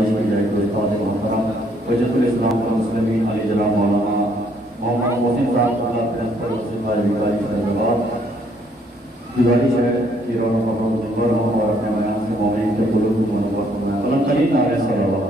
فرمائش کی جائے تو استاد محترم حجت الاسلام والمسلمین علی جناب مولانا محمد محسن صاحب اللہ پرنسپل بھائی بیکاری کا جواب دیوالی ہے کہ رونق مقبول ہو اور اپنے بیان سے مومنین کے قلوب کو منور فرمائے بلند ترین نعرہ صلوات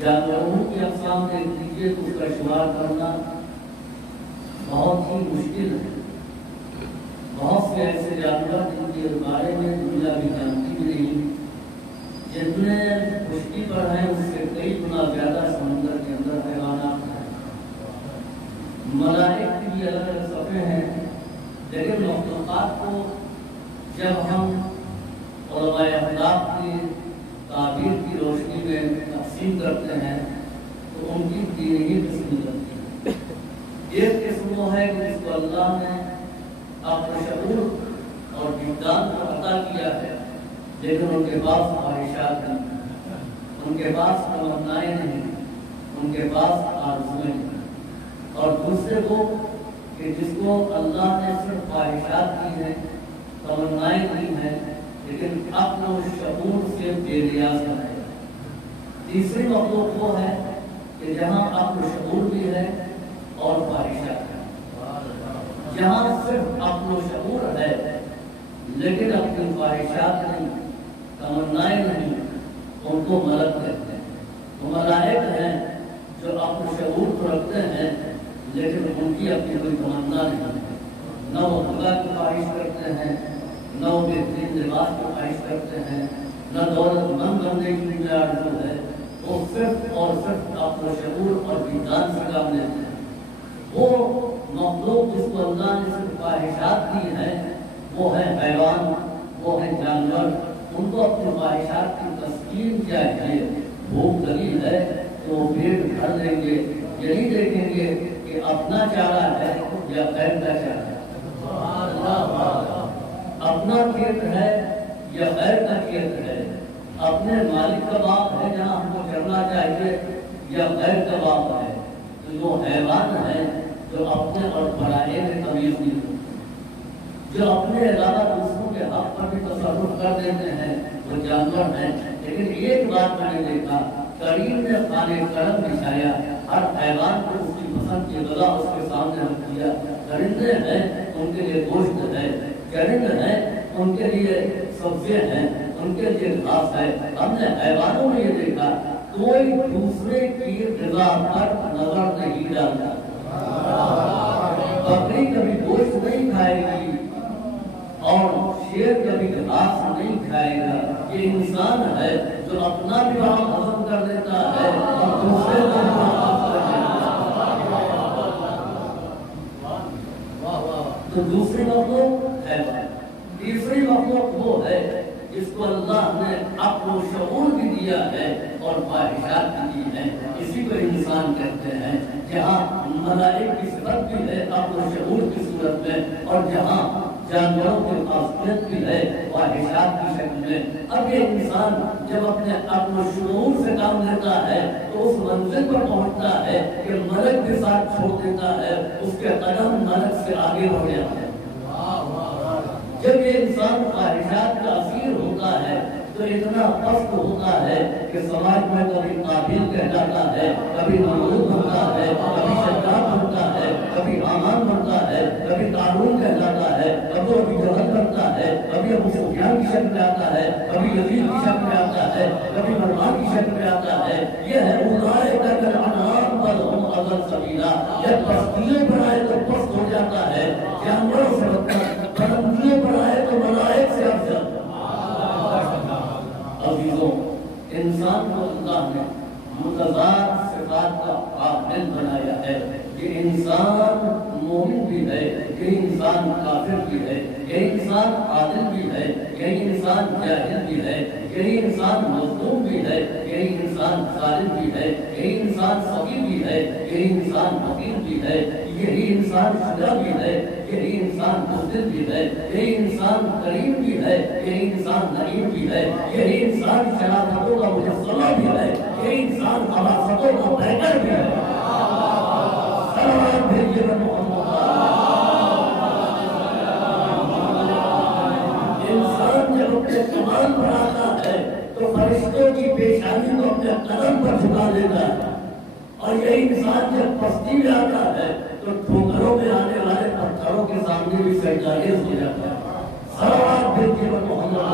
جانوروں کی اقسام دیکھ لیجیے تو اس کا شمار کرنا بہت ہی مشکل ہے. بہت سے ایسے جانور جن کے بارے میں دنیا بھی جانتی بھی نہیں. जितने पुष्टि पर हैं उससे कई गुना ज्यादा समुद्र के अंदर हैवानात हैं। मलाइक की भी अलग अलग सफ़े हैं, लेकिन मखलूक़ात को जब हम उलमाए अखलाक की ताबीर की रोशनी में तक़सीम करते हैं तो उनकी तीन ही किस्म बनती है। एक किस्म वो है कि जिसको अल्लाह ने अपने शऊर और विज्ञान को अता किया है, लेकिन उनके पास ख्वाहिशात नहीं, उनके पास तमन्नाएं नहीं, उनके पास आरज़ुएं नहीं। और दूसरे को कि जिसको अल्लाह ने सिर्फ ख्वाहिशात दी हैं, तमन्नाएं दी हैं, लेकिन अपने शऊर से बेनियाज बनाया। तीसरी मखलूक वो है कि जहाँ अपने शऊर भी है और ख्वाहिशात है, जहाँ सिर्फ अपने शऊर है लेकिन अपनी ख्वाहिशात नहीं, तमन्नाएं नहीं, उनको मलक कहते हैं। वो मलाइक हैं जो अपने शऊर को रखते हैं लेकिन उनकी अपनी कोई तमन्ना नहीं है। न वो खुदा की ख्वाहिश करते हैं, न वो बेहतरीन लिबास की ख्वाहिश करते हैं, न दौलतमंद बनने की जो आरज़ू है, वो सिर्फ और सिर्फ अपने शऊर और विज्ञान से काम लेते हैं। वो मखलूक जिसको अल्लाह ने सिर्फ ख्वाहिशात दी हैं वो है हैवान, वो है जानवर। उनको अपनी ख्वाहिशात की तस्कीन चाहिए। भूख लगी है तो पेट भर लेंगे, यही देखेंगे कि अपना चारा है या गैर का चारा है, अपना खेत है या गैर का खेत है, अपने मालिक का बाप है जहाँ हमको चलना चाहिए या गैर का बाप है। तो जो हैवान है जो अपने और पराये में तमीज़ नहीं होती, जो अपने अलावा दूसरों के हक पर भी तसर्रुफ कर देते हैं, वो जानवर हैं। लेकिन एक बात मैंने देखा, करीम ने खाने करम बिछाया, हर हैवान को उसकी पसंद की गज़ा उसके सामने रख दिया। परिंदे हैं उनके लिए गोश्त है, चरिंद हैं उनके लिए सब्जियां हैं, उनके लिए घास है। हमने हैवानों में ये देखा कोई दूसरे की ग़िज़ा पर नजर नहीं डालता। बकरी कभी गोश्त नहीं खाएगी और शेर कभी घास नहीं खाएगा। ये इंसान है जो अपना भी वहाँ हजम कर लेता है और दूसरे को तो दूसरी मखलूक है। तीसरी मखलूक वो है जिसको अल्लाह ने अपना शऊर भी दिया है और ख्वाहिशात भी दी है। इसी को इंसान कहते हैं। जहाँ मलाइक की सिफत भी है अपने शऊर की सूरत में, और जहाँ जानवरों की खासियत भी है ख्वाहिशात की शक्ल में। अब ये इंसान जब अपने शऊर से काम लेता है तो उस मंजिल पर पहुंचता है कि मलक के साथ छोड़ देता है, उसके कदम मलक से आगे बढ़ जाते हैं। जब ये इंसान ख्वाहिशात का असीर होता है तो इतना पस्त होता है कि समाज में कभी काबिल कहलाता है, कभी नमरूद बनता है, कभी शद्दाद बनता है, कभी हामान बनता है, कभी कानून कहलाता है, कभी अभी जहल बनता है, कभी अबू सुफियान की शक्ल में आता है, कभी यजीद की शक्ल में आता है, कभी मरवान की शक्ल में आता है। यह है उलाइका कल अनआम बल हुम अज़ल सबीला। जब पस्तियों पर आए तो पस्त हो जाता है, जानवरों से बदतर, बुलंदियों पर आए तो मलाइक से अफजल। अजीजों, इंसान को अल्लाह ने मुतज़ाद सिफ़ात का कामिल बनाया है। ये इंसान मोमिन भी है, ये इंसान काफिर भी है, ये इंसान आदिल भी है, ये इंसान जाहिल भी है, ये इंसान मज़लूम भी है, ये इंसान ज़ालिम भी है, ये इंसान फ़कीर भी है, ये इंसान फ़कीर भी है, यही इंसान शुजा भी है, यही इंसान बुज़दिल भी है, यही इंसान करीम भी है, यही इंसान नईम भी है, यही इंसान शराफतों का मुजस्समा भी है, यही इंसान खबासतों का पैकर भी है। इंसान जब अपने कमाल पर आता है तो फरिश्तों की पेशानी को अपने कदम पर झुका देता है, और यही इंसान जब पस्ती में आता है तो ठोकरों में आने वाले पत्थरों के सामने भी सजदारेज़ हो जाता है। सलावत भेजिए मोहम्मद।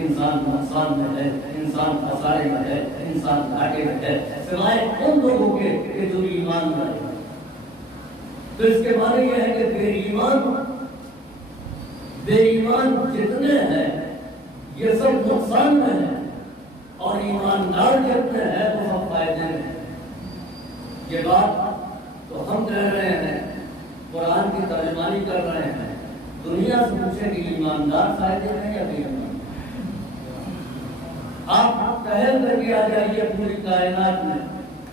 इंसान नुकसान में है, इंसान खसारे में है, इंसान घाटे में है, सिवाय उन लोगों के जो ईमान लाए। تو اس کے معنی یہ ہے کہ بے ایمان جتنے ہیں یہ سب نقصان میں ہیں، اور ایماندار جتنے ہیں وہ سب فائدے میں ہیں۔ یہ بات تو ہم کہہ رہے ہیں، قرآن کی ترجمانی کر رہے ہیں۔ دنیا سے پوچھے کہ ایماندار فائدے میں یا بے ایمان؟ آپ ٹہل کر کے آ جائیے پوری کائنات میں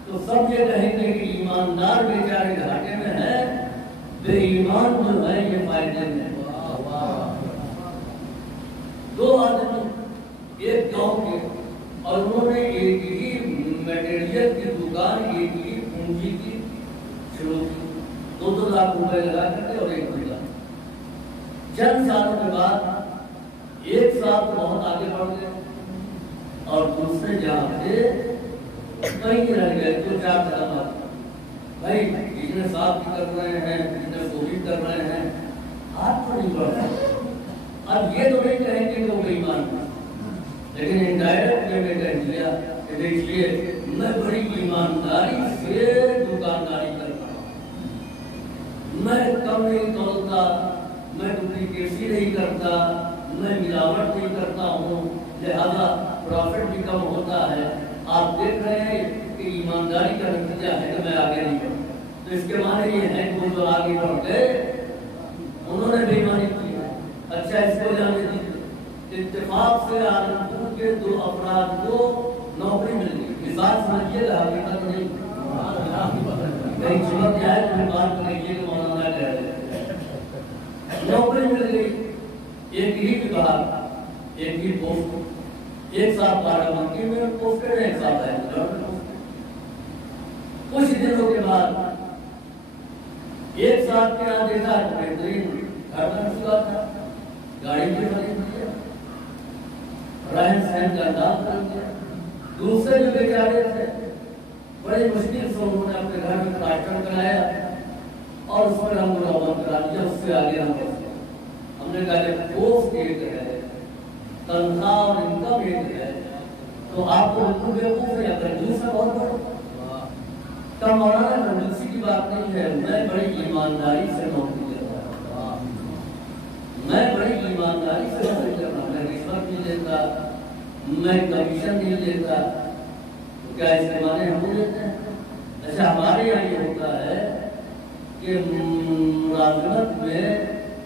تو سب یہ کہیں گے کہ ایماندار بیچارے گھاٹے میں ہے، بے ایمان جو ہے یہ فائدے میں ہے۔ دو آدمی ایک گاؤں کے، اور انہوں نے ایک ہی میٹیریل کی دکان، ایک ہی پونجی کی شروع کی، 2-2 لاکھ روپے لگا کر کے اور ایک دکان۔ چند سالوں کے بعد ایک سال تو بہت آگے بڑھ گئے اور دوسرے جہاں تھے کہیں رہ گئے، 2-4 قدم آگے۔ بھائی بزنس آپ بھی کر رہے ہیں، بزنس وہ بھی کر رہے ہیں، آپ تو نہیں بڑھ رہے۔ اب یہ تو نہیں کہیں گے کہ وہ بے ایمان ہے، لیکن انڈائریکٹ میں کہہ دیا کہ دیکھیے میں بڑی ایمانداری سے دکانداری کرتا ہوں، میں کم نہیں تولتا، میں ڈپلیکیسی نہیں کرتا، میں ملاوٹ نہیں کرتا ہوں، لہذا پروفٹ بھی کم ہوتا ہے۔ آپ دیکھ رہے ہیں کہ ایمانداری کا نتیجہ ہے کہ میں آگے نہیں بڑھتا۔ تو اس کے معنی یہ ہے کہ وہ جو آگے بڑھ گئے انہوں نے بے ایمانی کی ہے۔ اچھا اس کو جانے دیجیے، اتفاق سے عالمپور کے 2 افراد کو نوکری مل گئی۔ مثال سمجھیے گا، حقیقت نہیں، کہیں چمک جائے تو بات کریے کہ مولانا کہہ رہے ہیں۔ نوکری مل گئی، ایک ہی وبھاگ، ایک ہی پوسٹ، ایک ساتھ بارہبنکی میں پوسٹڈ، ایک ساتھ حیدرآباد میں پوسٹڈ۔ کچھ دنوں کے بعد ایک ساتھ کے یہاں دیکھا بہترین گھر بن چکا تھا، گاڑی بھی خرید لیا، رہن سہن کا انداز کر دیا۔ دوسرے جو بیچارے تھے بڑی مشکل سے انہوں نے اپنے گھر میں پلاسٹر کرایا اور اس پر ہم مرمت کرا دیا، اس سے آگے ہم بڑھ گئے۔ ہم نے کہا کہ پوسٹ ایک ہے، تنخواہ اور انکم ایک ہے، تو آپ کو بالکل بیوقوف ہے یا کنجوس ہے بہت بڑا۔ تو مولانا کنجوسی کی بات نہیں ہے، میں بڑی ایمانداری سے نوکری کرتا ہوں، میں بڑی ایمانداری سے نوکری کرتا ہوں، میں رشوت نہیں لیتا، میں کمیشن نہیں لیتا۔ تو کیا اس کے معنی ہم لیتے ہیں؟ اچھا ہمارے یہاں یہ ہوتا ہے کہ ملازمت میں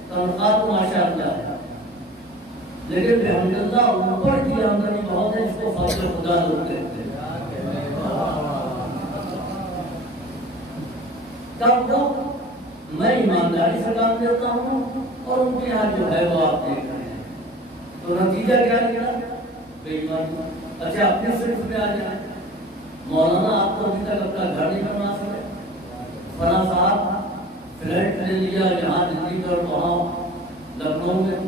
تنخواہ تو ماشاء اللہ ہے، لیکن الحمدللہ اوپر کی آمدنی بہت ہے، اس کو فضل خدا لوگ کہتے ہیں۔ تب تو میں ایمانداری سے کام کرتا ہوں اور ان کے یہاں جو ہے وہ آپ دیکھ رہے ہیں، تو نتیجہ کیا نکلا؟ بے ایمانی۔ اچھا اپنے صرف میں آ جائیں، مولانا آپ تو ابھی تک اپنا گھر نہیں بنا سکے، فلاں صاحب فلیٹ لے لیا یہاں دلی میں اور وہاں لکھنؤ میں،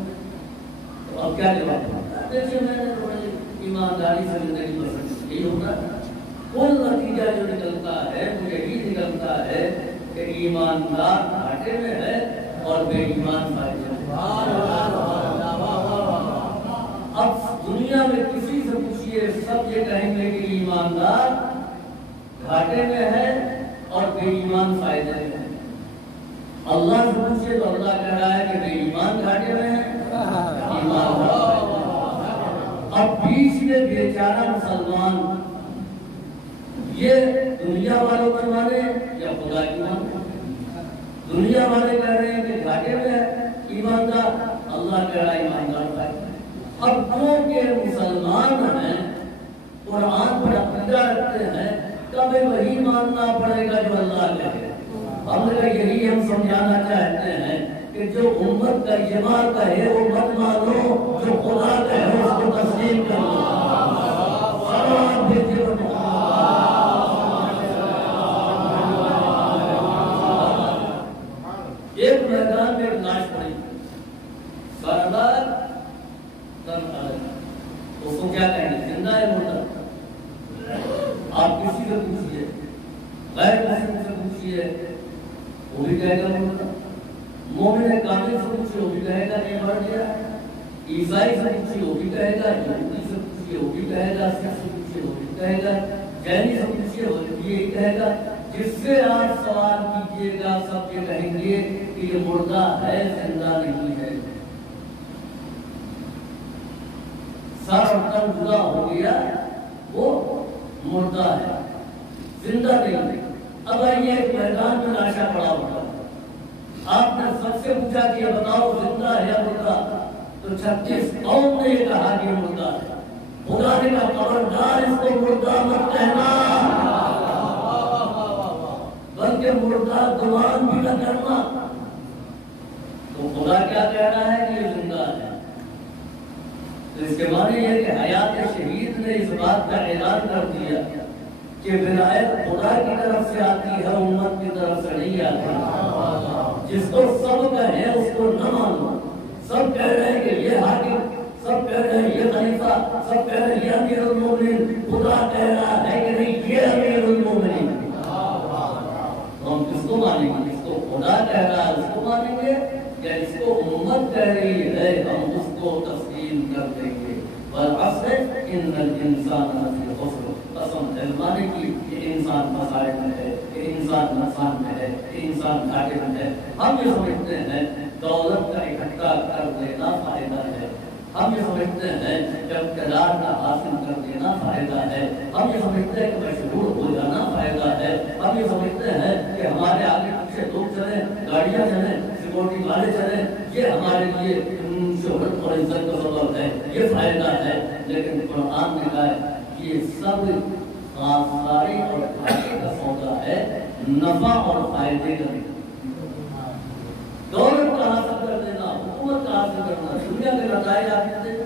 تو اب کیا جواب دیں؟ دیکھیے میں نے بڑی ایمانداری سے زندگی بسر کی، یہی ہوتا ہے۔ کل نتیجہ جو نکلتا ہے وہ یہی نکلتا ہے کہ ایماندار گھاٹے میں ہے اور بے ایمان فائدے میں۔ اب دنیا میں کسی سے پوچھیے سب یہ کہیں گے کہ ایماندار گھاٹے میں ہے اور بے ایمان فائدے میں ہے۔ اللہ سے پوچھے تو اللہ کہہ رہا ہے کہ بے ایمان گھاٹے میں ہے، ایماندار۔ اب بیچ میں بیچارہ مسلمان، یہ دنیا والوں کے مانے یا خدا کی مانے؟ دنیا والے کہہ رہے ہیں کہ گھاٹے میں ہے ایماندار، اللہ کہہ رہا ہے ایماندار فائدے میں۔ اب کیونکہ مسلمان ہیں، قرآن پر عقیدہ رکھتے ہیں، تب وہی ماننا پڑے گا جو اللہ کہے۔ ہم نے یہی ہم سمجھانا چاہتے ہیں کہ جو امت کا اجماع کہے وہ مت مانو، جو خدا کہے اس کو تسلیم کرو۔ ایک میدان میں ایک لاش پڑی، برابر اس کو کیا کہیں گے، زندہ ہے مردہ؟ آپ کسی سے پوچھیے، غیر مسلم سے پوچھیے، وہ بھی کہے گا مردہ۔ مومن کامل سے پوچھیے، وہ بھی کہے گا یہ مر گیا۔ عیسائی سے پوچھیے، وہ بھی کہے گا۔ یہودی سے پوچھیے، وہ بھی کہے گا۔ سکھ سے پوچھیے، وہ بھی کہے گا۔ جینی سے پوچھیے، وہ بھی یہی کہے گا۔ جس سے آپ سوال کیجیے گا سب یہ کہیں گے کہ یہ مردہ ہے، زندہ نہیں ہے۔ سر اور تن جدا ہو گیا، وہ مردہ ہے، زندہ نہیں ہے۔ اب آئیے ایک میدان میں لاشا پڑا ہوتا ہے، آپ نے سب سے پوچھا کہ یہ بتاؤ زندہ ہے یا مردہ، تو 36 قوم نے یہ کہا کہ مردہ ہے۔ خدا نے کہا خبردار اس کو مردہ مت کہنا، بلکہ مردہ گمان بھی نہ کرنا۔ تو خدا کیا کہہ رہا ہے کہ یہ زندہ ہے؟ تو اس کے معنی یہ کہ حیات شہید نے اس بات کا اعلان کر دیا کہ ولایت خدا کی طرف سے آتی ہے، امت کی طرف سے نہیں آتی۔ جس کو سب کہیں اس کو نہ مانو، سب کہہ رہے ہیں کہ یہ حاکم، سب کہہ رہے ہیں یہ خلیفہ، سب کہہ رہے ہیں یہ امیر المومنین، خدا کہہ رہا ہے کہ نہیں یہ امیر المومنین۔ تو ہم کس کو مانیں گے؟ جس کو خدا کہہ رہا ہے اس کو مانیں گے، یا جس کو امت کہہ رہی ہے ہم اس کو تسلیم کر دیں گے؟ والعصر ان الانسان لفی خسر، قسم علمانے کی کہ انسان خسارے میں ہے، کہ انسان نقصان میں ہے، کہ انسان گھاٹے میں ہے۔ ہم یہ سمجھتے ہیں دولت کا اکٹھا کر لینا فائدہ ہے، ہم یہ سمجھتے ہیں کہ اقتدار کا حاصل کر دینا فائدہ ہے، ہم یہ سمجھتے ہیں کہ مشہور ہو جانا فائدہ ہے، ہم یہ سمجھتے ہیں کہ ہمارے آگے پیچھے لوگ چلیں، گاڑیاں چلیں، سیکورٹی والے چلیں، یہ ہمارے لیے شہرت اور عزت کا سبب ہے، یہ فائدہ ہے۔ لیکن قرآن نے کہا ہے یہ سب آساری اور فائدے کا سودا ہے، نفع اور فائدے کا نہیں۔ دولت کا حاصل کر دینا، حکومت کا حاصل کرنا، دنیا کے نتائج آپ نے دیکھے۔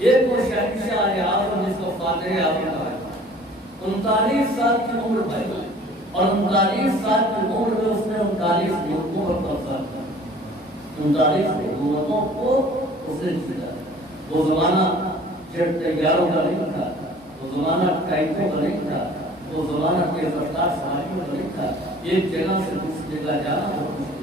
ایک وہ شہنشاہ اعظم جس کو فاتح اعظم کہا ہے، 39 سال کی عمر پائی، اور 39 سال کی عمر میں اس نے 39 ملکوں پر قبضہ کیا، 39 حکومتوں کو اس نے جیتا۔ وہ زمانہ جیٹ طیاروں کا نہیں تھا، وہ زمانہ ٹینکوں کا نہیں تھا، وہ زمانہ تیز رفتار سواریوں کا نہیں تھا، ایک جگہ سے دوسری جگہ جانا بہت مشکل۔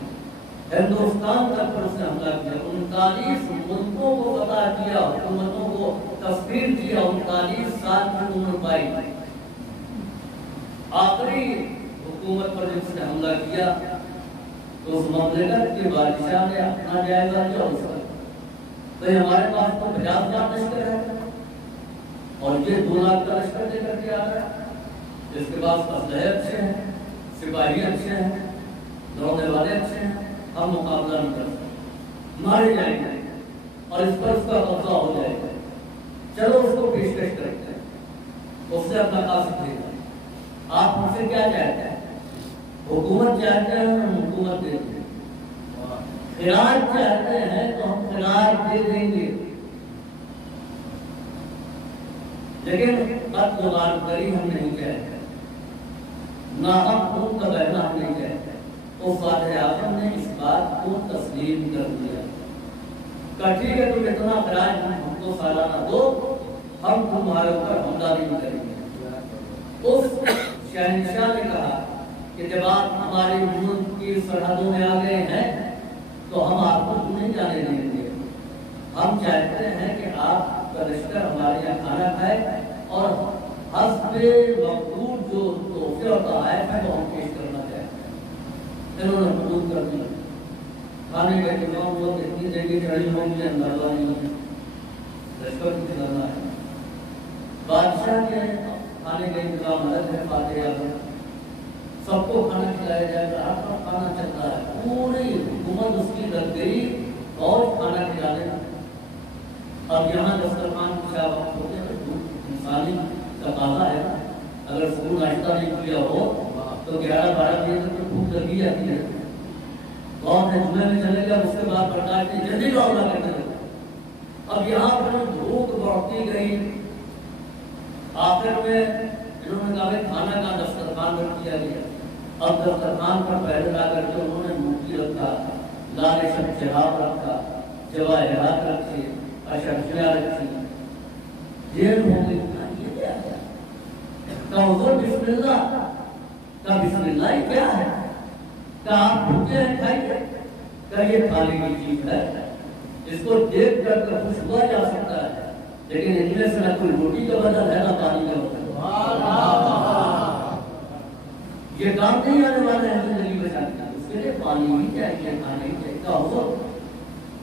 ہندوستان تک پر اس نے حملہ کیا، 39 ملکوں کو فتح کیا، حکومتوں کو تسخیر کیا، 39 سال کی عمر پائی۔ آخری حکومت پر جب اس نے حملہ کیا تو اس مملکت کے بادشاہ نے اپنا جائزہ لیا، اس کا تو ہمارے پاس تو 50,000 لشکر ہے اور یہ 2 لاکھ کا لشکر لے کر کے آ رہا ہے، اس کے پاس اسلحے اچھے ہیں، سپاہی اچھے ہیں، دوڑنے والے اچھے ہیں، ہم مقابلہ نہیں کر سکتے، مارے جائیں گے اور اس پر اس کا قبضہ ہو جائے گا۔ چلو اس کو پیشکش کرتے ہیں، اس سے اپنا قاصد دے گا۔ آپ ہم سے کیا چاہتے ہیں؟ حکومت چاہتے ہیں ہم حکومت دے دیں، خراج چاہتے ہیں تو ہم خراج دے دیں گے، لیکن قتل غارت گری ہم نہیں کہتے، ناحق خون کا بہنا ہم نہیں کہتے۔ تو فاتح اعظم نے اس بات کو تسلیم کر دیا کہ ٹھیک ہے تم اتنا خراج ہم کو سالانہ دو، ہم تمہارے اوپر حملہ نہیں کریں گے۔ اس شہنشاہ نے کہا کہ جب آپ ہمارے ملک کی سرحدوں میں آ گئے ہیں تو ہم آپ کو نہیں جانے دیں گے، ہم چاہتے ہیں کہ آپ کا لشکر ہمارے یہاں کھانا کھائے اور حسب مقبول جو تحفے اور تحائف ہیں وہ ہم پیش کرنا چاہتے ہیں۔ انہوں نے قبول کر دیا، کھانے کا انتظام ہوا، اتنی جگہ چڑھی ہوں گے اندازہ نہیں ہے، لشکر کی چلانا ہے۔ بادشاہ کے کھانے کا انتظام الگ ہے، فاتح اعظم سب کو کھانا کھلایا جائے گا، ہر طرف کھانا چلتا ہے، پوری حکومت اس کی لگ گئی اور کھانا کھلانے۔ اب یہاں دسترخوان کی کیا وقت ہوتے ہیں، انسانی تقاضا ہے، اگر سکون ناشتہ نہیں کیا ہو تو 11-12 بجے تک تو بھوک لگی جاتی ہے، کون ہے جمعے میں چلے گا، اس کے بعد برداشت نہیں، جلدی روانہ کرنے لگا۔ اب یہاں پر بھوک بڑھتی گئی، آخر میں انہوں نے کہا کہ کھانا کا دسترخوان رکھ دیا گیا۔ اب دسترخوان پر پہلے لا کر کے انہوں نے موتی رکھا، لال شب چراغ رکھا، جواہرات رکھے، اشرفیاں رکھی، دیر ہو گئی، یہ کیا ہے؟ کہ حضور بسم اللہ، کہ بسم اللہ ہی کیا ہے؟ کہ آپ بھوکے ہیں کھائیے، کہ یہ کھانے کی چیز ہے، اس کو دیکھ کر خوش ہوا جا سکتا ہے، لیکن ان میں سے نہ کوئی روٹی کا بدل ہے نہ پانی کا بدل۔ کام نہیں آنے والے ہیں زندگی بچانے کا، اس کے لیے پانی ہی چاہیے، کھانا ہی چاہیے، کا ہو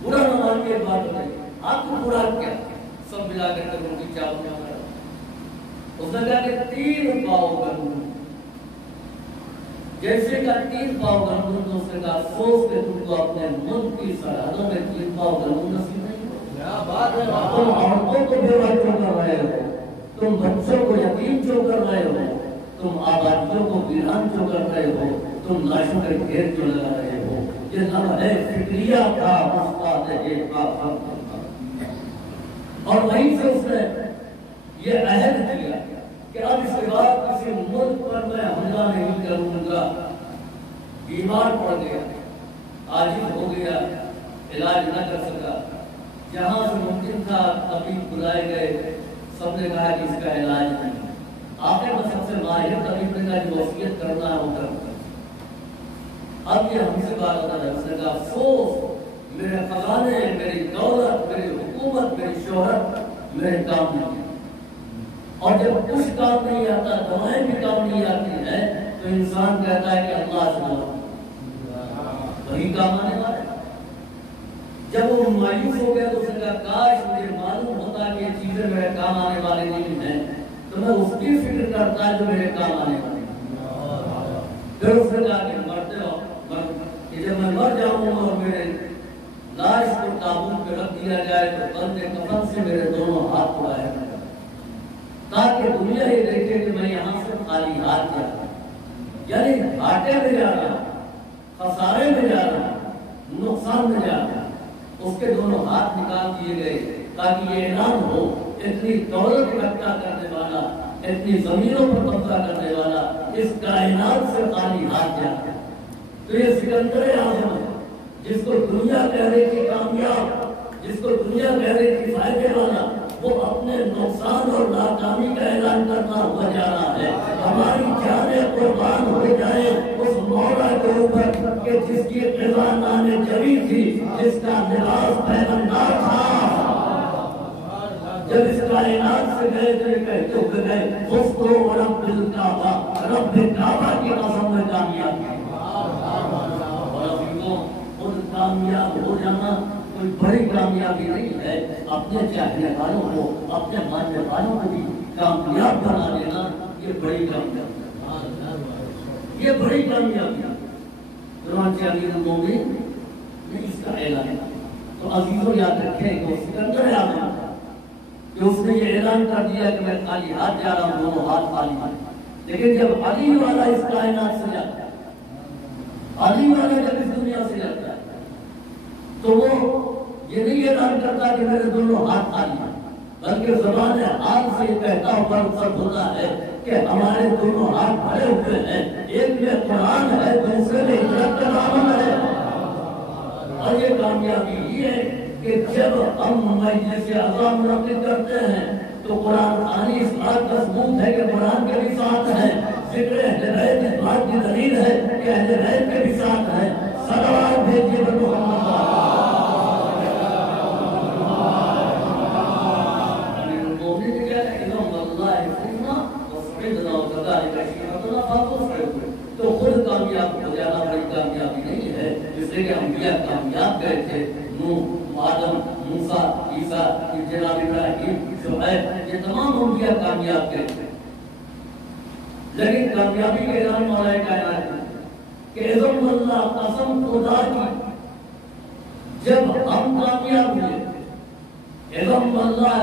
برا نہ مان کے ایک بات بتائیے، آپ کو برا کیا سب ملا کر روٹی چاول میں اس نے کہا کہ 3 پاؤ گندم، جیسے کا 3 پاؤ گندم، تو اس نے کہا افسوس کہ تم کو اپنے ملک کی سرحدوں میں 3 پاؤ گندم نصیب نہیں ہو۔ کیا بات ہے! تم عورتوں کو بے وقت کیوں کر رہے ہو، تم بچوں کو یتیم کیوں کر رہے ہو، تم آبادیوں کو ویران کیوں کر رہے ہو، تم لاشوں کے ڈھیر کیوں لگا رہے ہو، یہ لمحہ فکریہ تھا استاد اور وہیں سے اس نے یہ عہد کیا کہ اب اس کے بعد کسی ملک پر میں حملہ نہیں کروں گا۔ بیمار پڑ گیا، عاجز ہو گیا، علاج نہ کر سکا، جہاں سے ممکن تھا طبیب بلائے گئے، سب نے کہا کہ اس کا علاج نہیں، آخر میں سب سے ماہر طبیب نے کہا کہ وصیت کرنا ہے وہ کرنا۔ اب یہ ہم سے بات ہوتا ہے، اس نے کہا افسوس میرے خزانے، میری دولت، میری حکومت، میری شہرت میرے کام نہیں، اور جب کچھ کام نہیں آتا، دوائیں بھی کام نہیں آتی ہے، تو انسان کہتا ہے کہ اللہ سے دعا وہی کام آنے والا ہے۔ جب وہ مایوس ہو گیا تو اس نے کہا کاش مجھے معلوم ہوتا کہ یہ چیزیں میرے کام آنے والے نہیں ہیں، تو میں اس کی فکر کرتا جو میرے کام آنے والے ہیں۔ پھر اس نے کہا کہ مرتے ہو، جب میں مر جاؤں اور میرے لاش کو تابوت پہ رکھ دیا جائے تو بند کفن سے میرے دونوں ہاتھ کو باہر نکالیں، تاکہ دنیا یہ دیکھے کہ میں یہاں سے خالی ہاتھ جا رہا ہوں، یعنی گھاٹے میں جا رہا ہوں، خسارے میں جا رہا ہوں، نقصان میں جا رہا ہوں۔ اس کے دونوں ہاتھ نکال دیے گئے تاکہ یہ اعلان ہو اتنی دولت اکٹھا کرنے والا، اتنی زمینوں پر قبضہ کرنے والا اس کائنات سے خالی ہاتھ جا رہا ہے۔ تو یہ سکندر اعظم ہے جس کو دنیا کہہ رہی تھی کامیاب، جس کو دنیا کہہ رہی تھی فائدے والا، وہ اپنے نقصان اور ناکامی کا اعلان کرنا ہوا جا رہا ہے۔ ہماری جانیں قربان ہو جائیں اس مولا کے اوپر کہ جس کی قضا نان جبی تھی، جس کا لباس پیغمبر تھا۔ جب اس کائنات سے گئے تو یہ کہتے ہوئے گئے خفتو رب الکعبہ، رب کعبہ کی قسم میں کامیاب ہے۔ کامیاب ہو جانا کوئی بڑی کامیابی نہیں ہے، اپنے چاہنے والوں کو، اپنے ماننے والوں کو بھی کامیاب بنا دینا یہ بڑی کامیابی ہے، یہ بڑی کامیابی ہے۔ چنانچہ امیر المومنین نے اس کا اعلان کیا۔ تو عزیزوں یاد رکھیں کہ وہ سکندر اعظم تھا کہ اس نے یہ اعلان کر دیا کہ میں خالی ہاتھ جا رہا ہوں، دونوں ہاتھ خالی ہیں۔ لیکن جب علی والا اس کائنات سے جاتا ہے، علی والا جب اس دنیا سے جاتا ہے تو وہ یہ نہیں اعلان کرتا کہ میرے دونوں ہاتھ خالی ہیں، بلکہ زبان حال سے یہ کہتا ہوا رخصت ہوتا ہے کہ ہمارے دونوں ہاتھ بھرے ہوئے ہیں، ایک میں قرآن ہے، دوسرے میں ہجرت کا دامن ہے۔ اور یہ کامیابی یہ ہے کہ جب ہم مجلس اعضاء منعقد کرتے ہیں تو قرآن خوانی اس بات کا ثبوت ہے کہ قرآن کے بھی ساتھ ہے، ذکر اہل بیت اس بات کی دلیل ہے کہ اہل بیت کے بھی ساتھ ہے۔ صلوات بھیجیے محمد تو خود کامیاب ہو جانا بڑی کامیابی نہیں ہے، اس لیے کہ انبیاء کامیاب گئے تھے، نوح، آدم، موسیٰ، عیسیٰ، جناب ابراہیم، شعیب، یہ تمام انبیاء کامیاب گئے تھے۔ لیکن کامیابی کے اعلان مولا کائنات کہ اذن اللہ قسم خدا کی جب ہم کامیاب ہوئے، اذن اللہ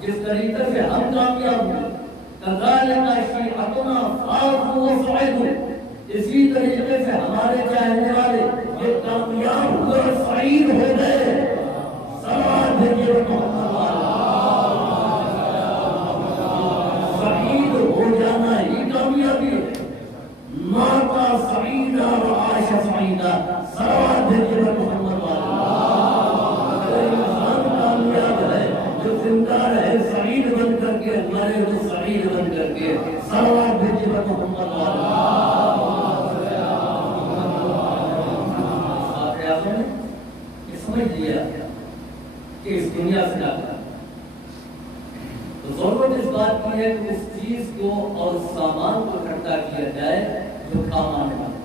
جس طریقے سے ہم کامیاب ہوئے، کذالک شیعتنا فاضوا وصعدوا، اسی طریقے سے ہمارے چاہنے والے یہ کامیاب ہوئے اور سعید ہو گئے۔ صلوات بھیجیے سعید ہو جانا ہی کامیابی ہے۔ ماتا سعیدہ و عاش سعیدہ، صلوات بھیجیے محمد والا۔ انسان کامیاب ہے جو زندہ رہے سعید بن کر کے، مرے تو سعید بن کر کے۔ صلوات بھیجیے محمد والا۔ سمجھ لیا کہ اس دنیا سے جاتا تو ضرورت اس بات کی ہے کہ اس چیز کو اور اس سامان کو اکٹھا کیا جائے جو काम आने वाला।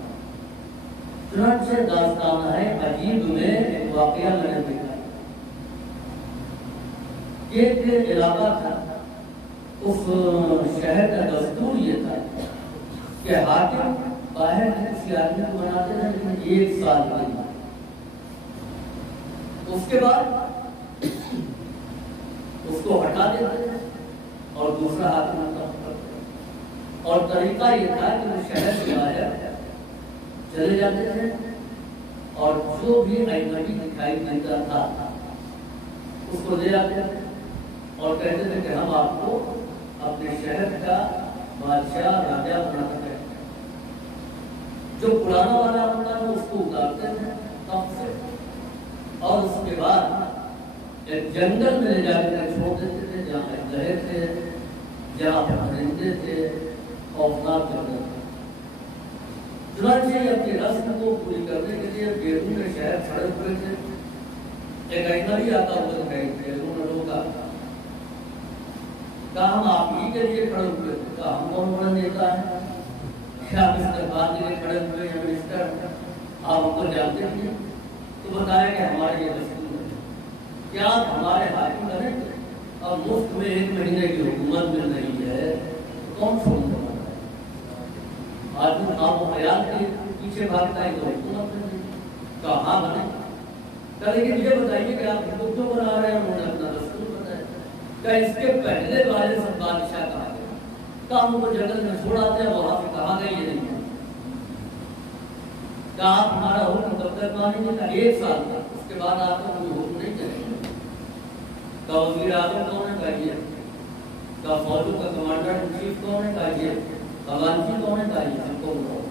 चुनांचे दास्तान है अजीब में एक वाकया मैंने देखा। एक इलाका था, उस शहर का दस्तूर ये था कि हाकिम बाहर किसी आदमी को बनाते थे लेकिन 1 साल के लिए, उसके बाद उसको हटा देते थे और दूसरा हाकिम करते। और तरीका ये था कि वो शहर से बाहर चले जाते थे और जो भी अजनबी दिखाई देता था उसको ले आते थे और कहते थे कि हम आपको अपने शहर का बादशाह राजा बनाना चाहते हैं। जो पुराना वाला होता था उसको उतारते थे तब से, और उसके बाद एक जंगल में ले जाकर छोड़ देते थे जहाँ गहरे थे, जहाँ परिंदे थे, खौफनाक जंगल थे। चुनांचे अपनी रस्म को पूरी करने के लिए बेरून में शहर खड़े हुए थे। एक अजनबी आता हुआ दिखाई थे, उन्होंने रोका, कहा हम आप ही के लिए खड़े हुए थे। कहा हम कौन बड़ा नेता है, क्या मिस्टर बात के लिए खड़े हुए हैं मिस्टर, आप हमको जानते हैं? तो बताया कि हमारे ये दस्तूर है, क्या आप हमारे हाकिम बनेंगे? अब मुफ्त में 1 महीने की हुकूमत मिल रही है तो कौन छोड़ सकता है? आदमी आप ख्याल के पीछे भागता है तो हुकूमत मिल रही है। कहा हाँ बने। लेकिन ये बताइए कि आप हिंदू क्यों बना रहे हैं? उन्होंने अपना दस्तूर बताया। क्या इसके पहले वाले सब बादशाह कहा गया? क्या हमको जंगल में छोड़ाते हैं, वहां से कहा गए ये नहीं? क्या आप हमारा हुक्म कब तक मानेंगे? का 1 साल तक, उसके बाद आपको कोई हुक्म नहीं चलेगा। का वजीर आजम कौन है? का ये। का फौजों का कमांडर इन चीफ कौन है? का ये। कमांडर कौन है? का ये। हमको बताओ,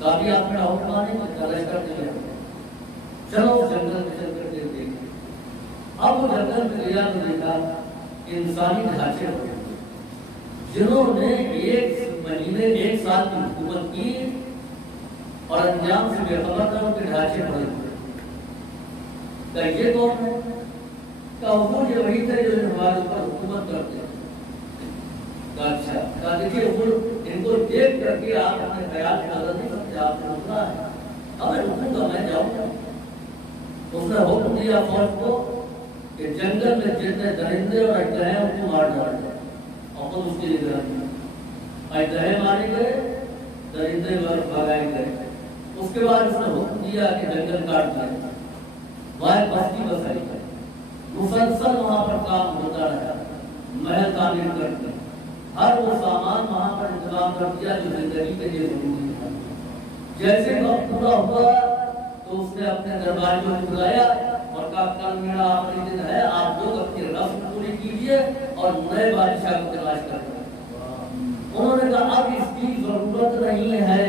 कभी आप मेरा हुक्म मानेंगे? का लश्कर नहीं। चलो जंगल में चल कर देखें। अब वो जंगल में गया तो देखा इंसानी ढांचे हो, जिन्होंने 1 महीने 1 साल की हुकूमत की और अंजाम से बेखबर था, उनके ढांचे पड़े हुए। क्या ये कौन है? क्या हुकूमत ये वही थे जो हमारे ऊपर हुकूमत करते हैं? अच्छा, क्या देखिए इनको देख करके आप अपने ख्याल से बदल नहीं सकते, आपने रुकना है। अब रुकूंगा मैं, जाऊंगा। उसने हुक्म दिया फौज को कि जंगल में जितने दरिंदे और अजगह हैं उनको मार डाले, और खुद उसकी निगरानी। अजगह मारे गए, दरिंदे भगाए गए। उसके बाद उसने हुक्म दिया कि जंगल काट दिया, वहां बस्ती बसाई गई। मुसलसल वहां पर काम होता रहा, महल तामीर करके हर वो सामान वहां पर इंतजाम कर दिया जो जिंदगी के लिए जरूरी था। जैसे वक्त पूरा हुआ तो उसने अपने दरबारियों को बुलाया और कहा कल मेरा आखिरी दिन है, आप लोग अपनी रस्म पूरी कीजिए और नए बादशाह को तलाश करें। उन्होंने कहा अब इसकी जरूरत नहीं है,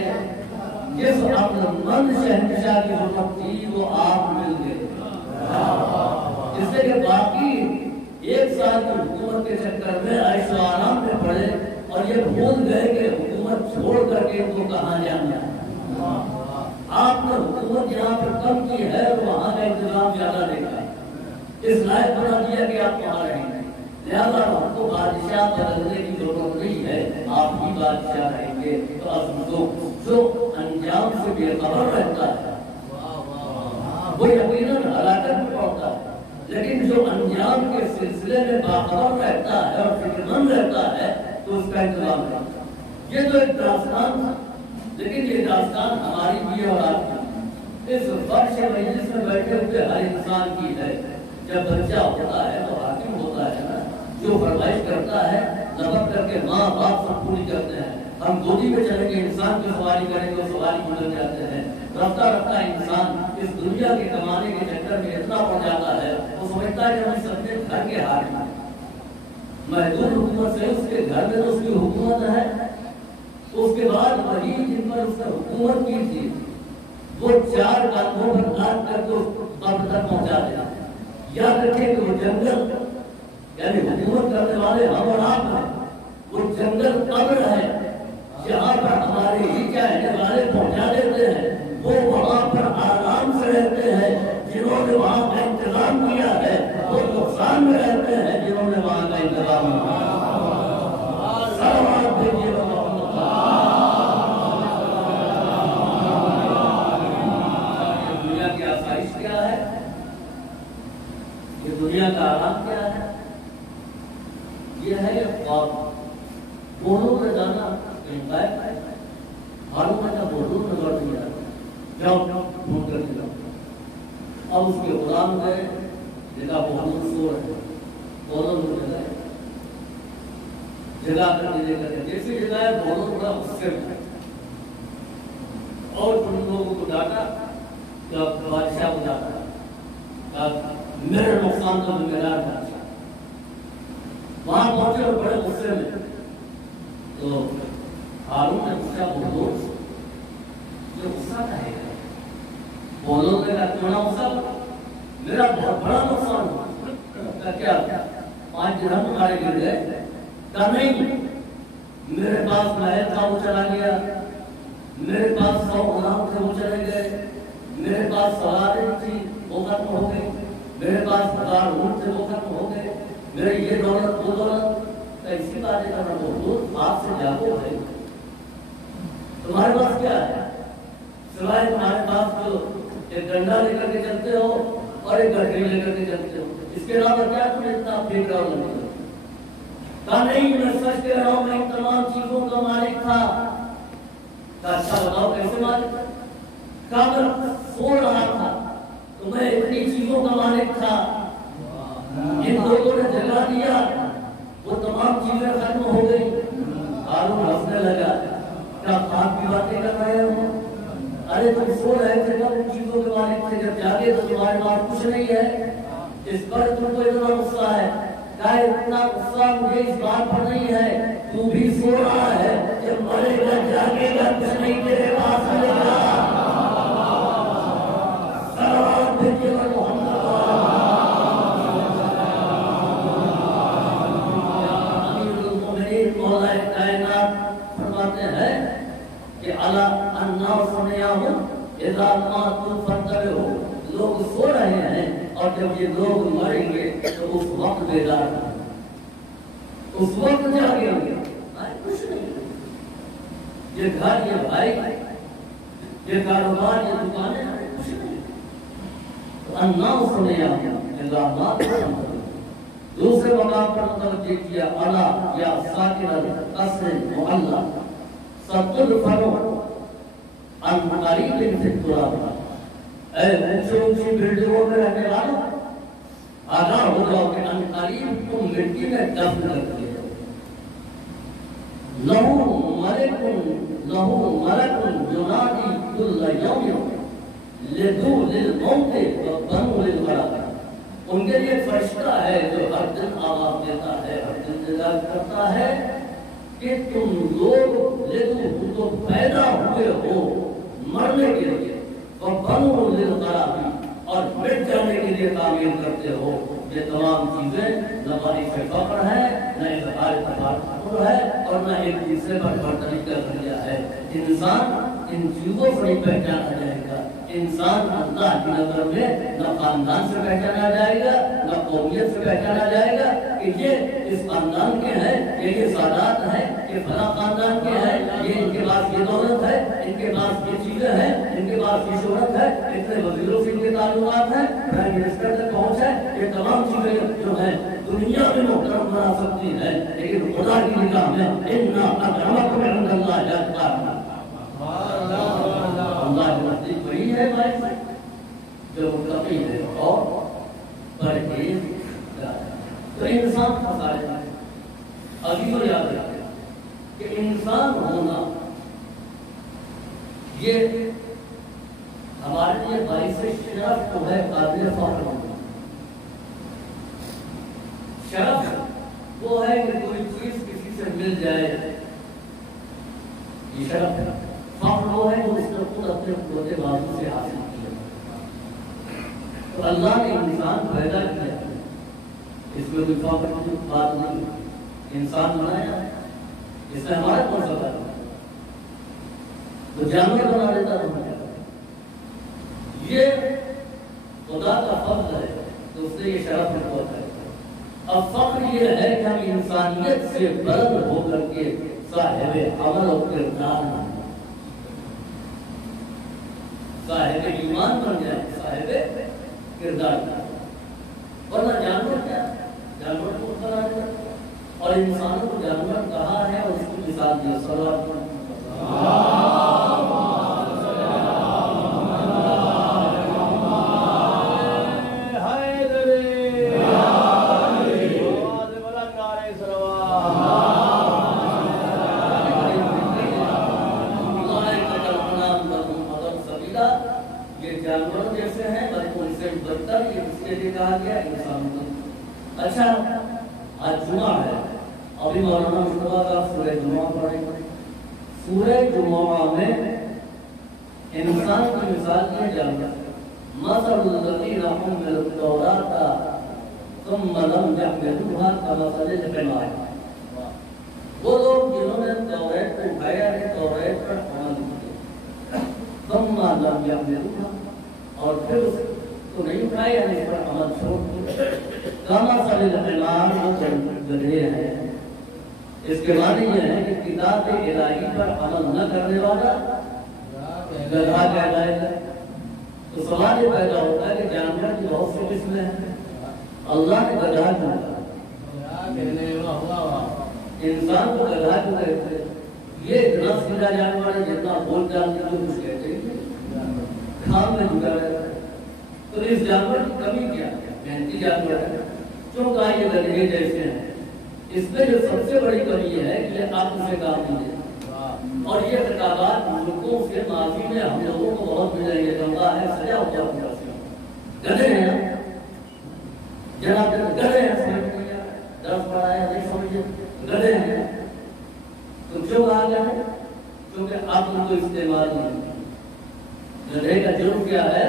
जिस अक्लमंद शहंशाह की जरूरत थी वो आप मिल गए। इससे कि बाकी 1 साल की हुकूमत के चक्कर में ऐशो आराम में पड़े और ये भूल गए कि हुकूमत छोड़ करके इनको कहाँ जाना है। आपने हुकूमत यहाँ पर कम की है और वहाँ का इंतजाम ज्यादा देखा, इस लायक बना दिया कि आप वहाँ रहेंगे। लिहाजा आपको बादशाह बदलने की जरूरत नहीं है, आप ही बादशाह रहेंगे। तो अब जो अंजाम से बेखबर रहता है वो यकीनन हलाकत में पड़ता है, लेकिन जो अंजाम के सिलसिले में बाखबर रहता है और फिक्रमंद रहता है तो उसका इंतजाम रहता है। ये तो एक दास्तान था, लेकिन ये दास्तान हमारी भी और आपकी इस वर्ष मजलिस में बैठे हुए हर इंसान की है। जब बच्चा होता है तो हाकिम होता है ना, जो फरमाइश करता है लपक करके माँ बाप सब पूरी करते हैं। हम गोदी में चलेंगे, इंसान की सवारी करेंगे, वो सवारी गुजर जाते हैं। रफ्ता रफ्ता इंसान इस दुनिया के कमाने के चक्कर में इतना पड़ जाता है, वो समझता है कि हम सबने घर के हाथ में महदूद हुकूमत से उसके घर में तो उसकी हुकूमत है। उसके बाद वही जिन पर उसने हुकूमत की थी वो 4 कानों पर लाद करके उसको कब्र तक पहुंचा देना। याद रखें कि वो जंगल यानी हुकूमत करने वाले हम और आप हैं, वो जंगल कब्र है जहाँ पर हमारे ही चाहने वाले पहुंचा देते हैं। वो वहाँ पर आराम से रहते हैं जिन्होंने वहाँ का इंतजाम किया है, वो नुकसान में रहते हैं जिन्होंने वहाँ का इंतजाम किया। बोलो में जाना हारों में बोलो में लौट दिया जाओ ढूंढ कर दिया। अब उसके गुलाम गए, जगह बहुत सो रहे, बोलो में जगह कर लेकर जैसी जगह है बोलो थोड़ा उससे और उन लोगों को डांटा, जब बादशाह को डांटा मेरे नुकसान का जिम्मेदार था। वहां पहुंचे और बड़े गुस्से में, तो हारून ने पूछा बोलो ये गुस्सा का है, बोलो मेरा थोड़ा गुस्सा, मेरा बहुत बड़ा नुकसान हुआ। क्या 5 दिरहम तुम्हारे गिर गए? का नहीं, मेरे पास महल था वो चला गया, मेरे पास 100 गुलाम थे वो चले गए, मेरे पास सवारी थी वो खत्म हो गई, मेरे पास 1000 ऊंट थे वो खत्म हो गए, मेरे ये दौलत वो दौलत। कैसी बातें करना, बोलो आप से जागो है, तुम्हारे पास क्या है सिवाय तुम्हारे पास जो एक डंडा लेकर के चलते हो और एक गठरी लेकर के चलते हो, इसके अलावा क्या तुम इतना फेंक रहा हो? कहा नहीं, मैं सच कह रहा हूं, मैं तमाम चीजों का मालिक था। अच्छा बताओ कैसे मालिक? कहा मैं सो रहा था तो मैं इतनी चीजों का मालिक था, इन लोगों ने जगा दिया, वो तमाम चीजें खत्म हो गई। हारून हंसने लगा, क्या खाक की बातें कर रहे हो? अरे तुम सो रहे थे जब उन चीजों के मालिक थे, जब जागे तो तुम्हारे पास कुछ नहीं है, इस पर तुमको इतना गुस्सा है। क्या इतना गुस्सा मुझे इस बात पर नहीं है, तू भी सो रहा है, जब मरेगा जागेगा कुछ नहीं तेरे पास मिलेगा। फरमाते हैं कि अला अन्ना सुनियाहु इज़ा मातु फंतबिहु, लोग सो रहे हैं और जब ये लोग मरेंगे तो उस वक्त बेदार, उस वक्त जागेंगे। कुछ नहीं, ये घर, ये भाई, ये कारोबार, ये दुकानें, कुछ नहीं। तो अन्ना सुनियाहु इज़ा मातु फंतबिहु। दूसरे मकाम पर मुतवज्जह किया, अला या साकिन कसर मुअल्ला सतुदफनु अन करीबिन फित तुराब। ऊंची ऊंची बिल्डिंगों में रहने वालों, आगाह हो जाओ कि अन करीब तुम मिट्टी में दफन कर दिए। लहू मलकुन युनादी कुल्ल यौम लिदू लिल मौत व बनु लिल बरात। उनके लिए फरिश्ता है जो हर दिन आवाज देता है, हर दिन इंतजार करता है कि तुम लोग लेकिन तो पैदा हुए हो मरने के लिए, और बनो लिलगराबी, और मिट जाने के लिए तामीर करते हो। ये तमाम चीजें न बारिश से फख्र है, न इज़हार तफाखुर है, और न एक दूसरे पर बर्तरी का जरिया है। इंसान इन चीजों से नहीं पहचाना जाएगा। इंसान अल्लाह की नजर में न खानदान से पहचाना जाएगा, न कौमियत से पहचाना जाएगा कि ये इस खानदान के हैं, ये सादात हैं, ये फला खानदान के हैं, ये इनके पास ये दौलत है, इनके पास ये चीजें हैं, इनके पास ये शोहरत है, इतने वजीरों से इनके ताल्लुकात हैं, प्राइम मिनिस्टर तक पहुंच है। ये तमाम चीजें जो है दुनिया में मुहतरम बना सकती है, लेकिन खुदा की निगाह में इन्ना अकरमकुम इंदल्लाहि अत्काकुम। अल्लाह के नजदीक वही है भाई जो मुत्तकी है और परहेज़गार है। तो इंसान फंसा है। अभी तो याद रखें कि इंसान होना ये हमारे लिए बाइस शरफ तो है, काबिल फख्र होना। शरफ वो है कि कोई चीज किसी से मिल जाए, ये शरफ है। फख्र वो है जो उसने खुद अपने कुव्वत बाजू से हासिल किया। तो अल्लाह ने इंसान पैदा किया, इसमें कोई फख्र की बात नहीं। इंसान बनाया, इसमें हमारा कौन सा फर्क है? तो जानवर बना देता तो ये खुदा का फर्ज है, तो उसने ये शरफ रखा है। अब फख्र ये है कि हम इंसानियत से बुलंद होकर के साहिब अमल और किरदार बन जाए, साहिब ईमान बन जाए, साहिब किरदार। वरना जानवर क्या, जानवर को बना देता, और इंसानों को जानवर कहा है और साथ दिया सलावत जानवरों जैसे हैं बल्कि उनसे बदतर ये इसके लिए कहा गया इंसान को। अच्छा आज जुमा है, अभी मौलाना मुस्तफा का सूरह जुमा पढ़ेंगे। सूरह जुमा में इंसान की मिसाल दी जानवर मसलुल लज़ीना हुमिलुत तौराता सुम्मा लम यहमिलूहा कमसलिल हिमार। वो लोग जिन्होंने तौरात को उठाया है, तौरात पर अमल किया, सुम्मा लम यहमिलूहा और फिर उसको नहीं उठाए यानी इस पर अमल छोड़ दिया, कमसलिल हिमार वो गधे हैं। इसके माने ये है कि किताब इलाही पर अमल न करने वाला गधा कहलाएगा। तो सवाल ये पैदा होता है कि जानवर की बहुत सी किस्में हैं, अल्लाह ने गधा क्यों कहा, इंसान को गधा क्यों कहते हैं? ये इतना सीधा जानवर है जितना बोल जानते तो कुछ कहते हैं खाम में जुड़ा रहता है। तो इस जानवर की कमी क्या है? मेहनती जानवर है, क्यों कहा ये गधे जैसे हैं? इसमें जो सबसे बड़ी कमी है कि ये आत्म से काम नहीं देता। और ये खिताबात मुल्कों से माफी में हम लोगों को बहुत मिलेंगे, गंगा है सजा हुआ गधे हैं, जनाब गधे हैं, दस पढ़ा है नहीं समझे गधे हैं। तो क्यों कहा गया है? क्योंकि आप उनको इस्तेमाल नहीं, गधे का जुर्म क्या है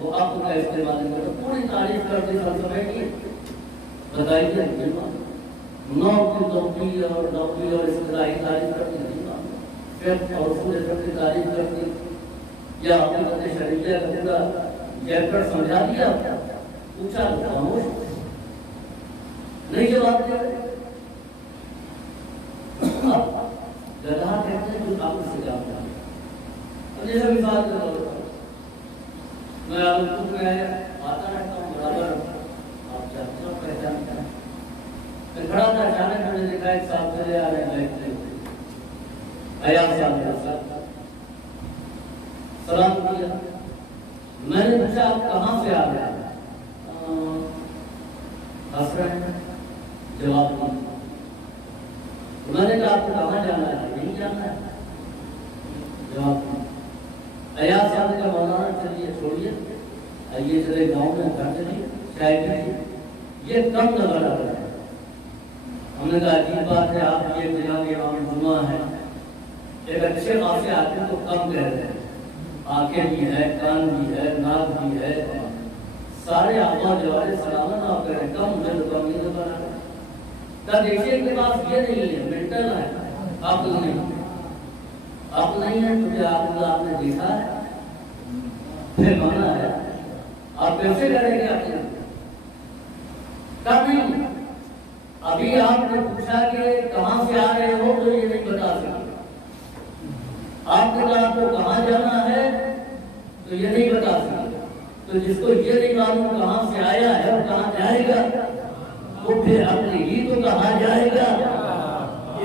वो आप उनका इस्तेमाल नहीं करते। पूरी तारीफ करते फलसफे की बताइए, नौ की नौकरी और नौकरी और इस्तिलाही तारीफ करती नहीं और उसूल की तारीफ करती या अपने शरीयत का पूरा चैप्टर समझा दिया, पूछा तो खामोश नहीं जवाब दिया। गधा कहते हैं जो आप उससे काम करते। जैसे मिसाल के तौर पर मैं आलमपुर में आता रहता हूँ बराबर, आप जानते हो पहचानते हैं। मैं खड़ा था, अचानक मैंने देखा एक साहब चले आ रहे हैं, सलाम किया। मैंने पूछा आप कहाँ से आ रहे हैं? हंस रहे हैं, जवाब नहीं। मैंने कहा आपको कहाँ जाना है? नहीं जाना है, जवाब नहीं। अयाज साहब का मौलाना चलिए छोड़िए, आइए चले गाँव में घर चलिए चाय पीजिए, ये कम नजर आ रहा है। हमने कहा अजीब बात है, आप ये बिना इमाम जुमा है, एक अच्छे खासे आदमी को कम कह रहे हैं। आंखें भी है, कान भी है, नाक भी है, सारे आवा जवारे सलामत आप कह रहे हैं, कम मुझे तो कम नहीं तो बना रहे। तब देखिए के पास ये नहीं है, मेंटल है, आप नहीं है तो क्या आपने देखा है, फिर माना है, आप कैसे करेंगे? आपने कभी अभी आपने पूछा कि कहाँ से आ रहे हो तो ये नहीं बता सकते। आपने कहा आपको कहाँ जाना है तो ये नहीं बता सकते। तो जिसको ये नहीं मालूम कहाँ से आया है और कहाँ जाएगा वो फिर अपने ही तो कहाँ जाएगा।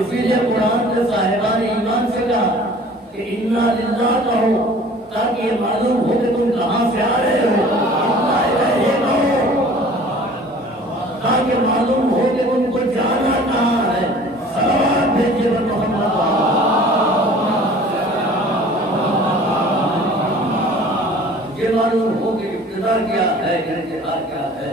इसीलिए कुरान के साहिबान ईमान से कहा कि इन्ना लिल्लाह कहो, ताकि ये मालूम हो कि तुम कहाँ से आ रहे हो। ताकि मालूम हो कि तुमको जाना कहाँ है। सलावत भेजिए मोहम्मद। ये मालूम हो कि इब्तिदा क्या है, इंतजार क्या है।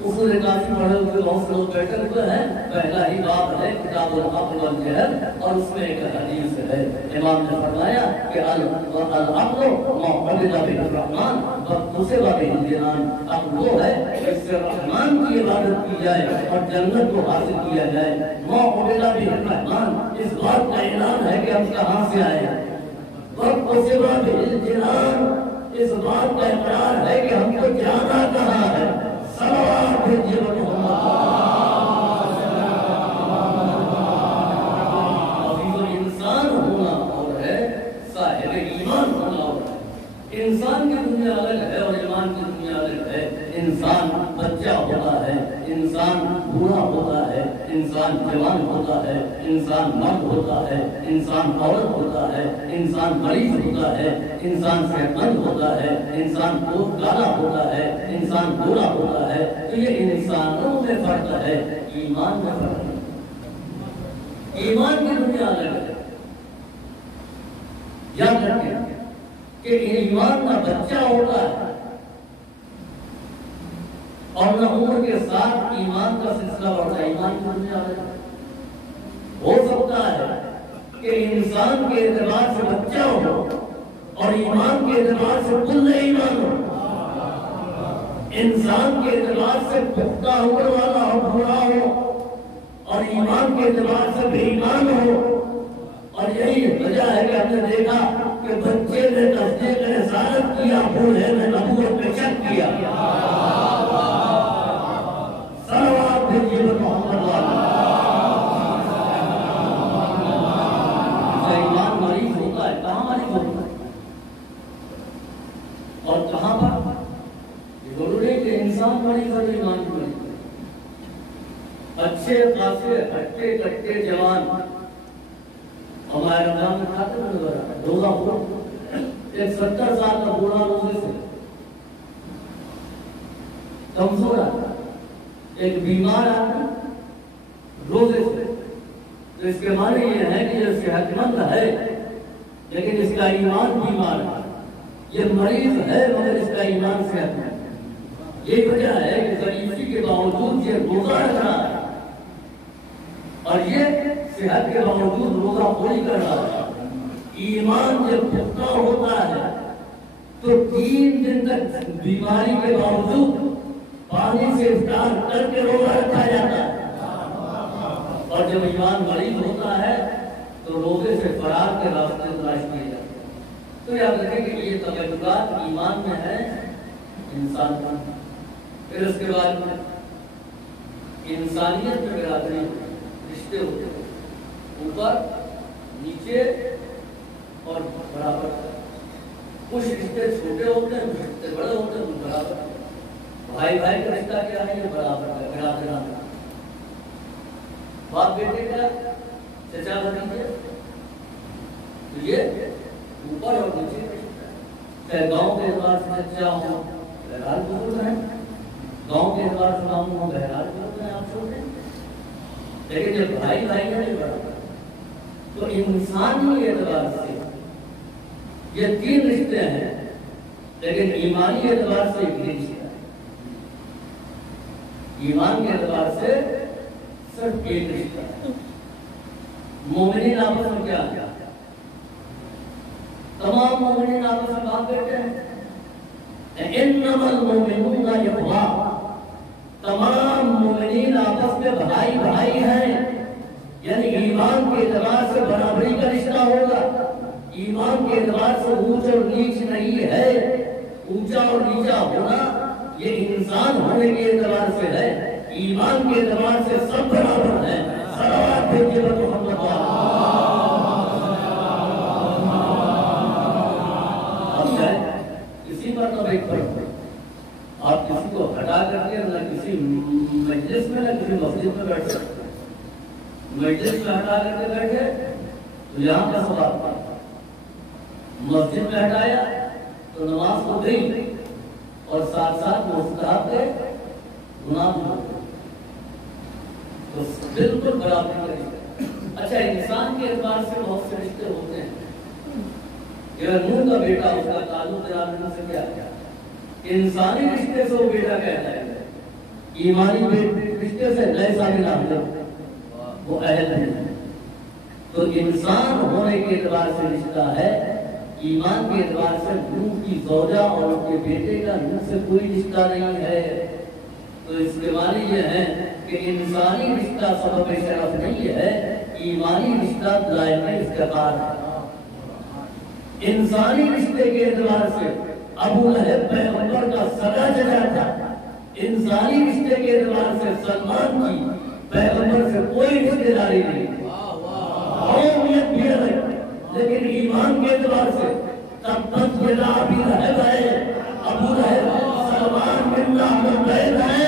उसूल काफी पढ़े हुए बहुत से लोग बैठे हुए हैं। पहला ही बात है किताबुल अक़्ल वल जहल, और उसमें एक हदीस है, इमाम ने फरमाया कि अल अक़्ल मुअब्बदा बिर रहमान व तुसिबा बिल जिनान। अक़्ल वो है जिससे रहमान की इबादत की जाए और जन्नत को हासिल किया जाए। मुअब्बदा बिर रहमान, इस बात का ऐलान है कि हम कहाँ से आए हैं। व तुसिबा बिल जिनान, इस बात का इकरार है कि हमको जाना कहाँ है। सलावत भेजिए मोहम्मद। इंसान होना और है, साहिब ईमान होना और है। इंसान की दुनिया अलग है और ईमान की दुनिया अलग है। इंसान बच्चा होता है, इंसान बूढ़ा होता है, इंसान जवान होता है, इंसान मर्द होता है, इंसान औरत होता है, इंसान मरीज होता है, इंसान सेहतमंद होता है, इंसान काला होता है, इंसान गोरा होता है। तो ये इंसानों में फर्क है, ईमान में फर्क है। ईमान की दुनिया अलग है। याद रखें कि ईमान का बच्चा होता है और न उम्र के साथ ईमान का सिलसिला बढ़ता है। ईमान की दुनिया अलग है। हो सकता है कि इंसान के एतबार से बच्चा हो और ईमान के एतबार से कुल ईमान हो। इंसान के एतबार से पुख्ता उम्र वाला हो, बूढ़ा हो, और ईमान के एतबार से बेईमान हो। और यही वजह है कि हमने देखा कि बच्चे ने तस्दीक रिसालत किया, बूढ़े ने नबूवत पे शक किया। सलवात भेजिए मोहम्मद वाला। ईमान मरीज होता है, कहाँ मरीज होता है और कहाँ पर? जरूरी है कि इंसान मरीज और ईमान मरीज। अच्छे खासे हट्टे कट्टे जवान हमारे रमजान में खाते हैं, रोजा हुआ। एक 70 साल का बूढ़ा रोजे से कमजोर आता, एक बीमार आदमी रोजे से, तो इसके माने ये है कि ये सेहतमंद है लेकिन इसका ईमान बीमार है। ये मरीज है मगर इसका ईमान सेहतमंद। यही वजह है कि गरीबी के बावजूद ये रोजा रख रहा है और ये सेहत के बावजूद रोजा पूरी कर रहा है। ईमान जब पुख्ता होता है तो 3 दिन तक बीमारी के बावजूद पानी से इफ्तार करके रोजा रखा जाता है। और जब ईमान मरीज होता है तो रोजे से फरार के रास्ते तलाश किए जाते हैं। तो याद रखें कि ये तवज्जुहात ईमान में है इंसान का। फिर उसके बाद इंसानियत में बिरादरी रिश्ते होते हैं, ऊपर नीचे और बराबर। कुछ रिश्ते छोटे होते हैं, कुछ रिश्ते बड़े होते हैं, कुछ बराबर। भाई भाई का रिश्ता क्या है? ये बराबर है, बिरादरान। बाप बेटे का, चचा भतीजे, तो ये ऊपर और नीचे रिश्ता है। चाहे गाँव के एतबार से चचा हो, बहरहाल बुजुर्ग हैं, गाँव के एतबार से मामू हो, बहरहाल बुजुर्ग हैं, आप छोटे। लेकिन जब भाई भाई है बराबर, तो इंसानी एतबार से ये 3 रिश्ते हैं, लेकिन ईमानी एतबार से एक रिश्ता है। ईमान के एतबार से सिर्फ एक रिश्ता है। मोमिनीन आपस में क्या है? तमाम मोमिनीन आपस में बात करते हैं, इन्नमल मोमिनूना इख्वा। तमाम मोमिनीन आपस में भाई भाई हैं, यानी ईमान के एतबार से बराबरी का रिश्ता होगा। ईमान के एतबार से ऊंच और नीच नहीं है। ऊंचा और नीचा होना ये इंसान होने के एतबार से है, ईमान के एतबार से सब बराबर है। सलावत भेजिए मोहम्मद वाला। अब इसी पर तो एक फर्क है। आप किसी को हटा करके न किसी मजलिस में न किसी मस्जिद में बैठ सकते। मजलिस में हटा करके बैठे तो यहाँ का सवाल, मस्जिद में हटाया तो नमाज हो गई और साथ साथ मुस्तहब के गुनाह भी हो गए। तो बिल्कुल बराबरी का रिश्ता। अच्छा, इंसान के एतबार से बहुत से रिश्ते होते हैं। नूह का बेटा, उसका ताल्लुक जनाब से क्या है? इंसानी रिश्ते से वो बेटा कहता है, ईमानी रिश्ते से नए साबिन आते वो अहल है। तो इंसान होने के एतबार से रिश्ता है, ईमान के एतबार से नूह की ज़ौजा और उनके बेटे का नूह से कोई रिश्ता नहीं है। तो इसके मानी ये है कि इंसानी रिश्ता सबब शरफ नहीं है, ईमानी रिश्ता दायम इफ्तिखार है। इंसानी रिश्ते के एतबार से अबू लहब पैगंबर का सगा चचा था। इंसानी रिश्ते के एतबार से सलमान की पैगंबर से कोई रिश्तेदारी नहीं, कौमियत भी अलग। लेकिन ईमान के एतबार से तब तक ये अबू लहब है, अबू लहब सलमान बिन अहमद बैत है।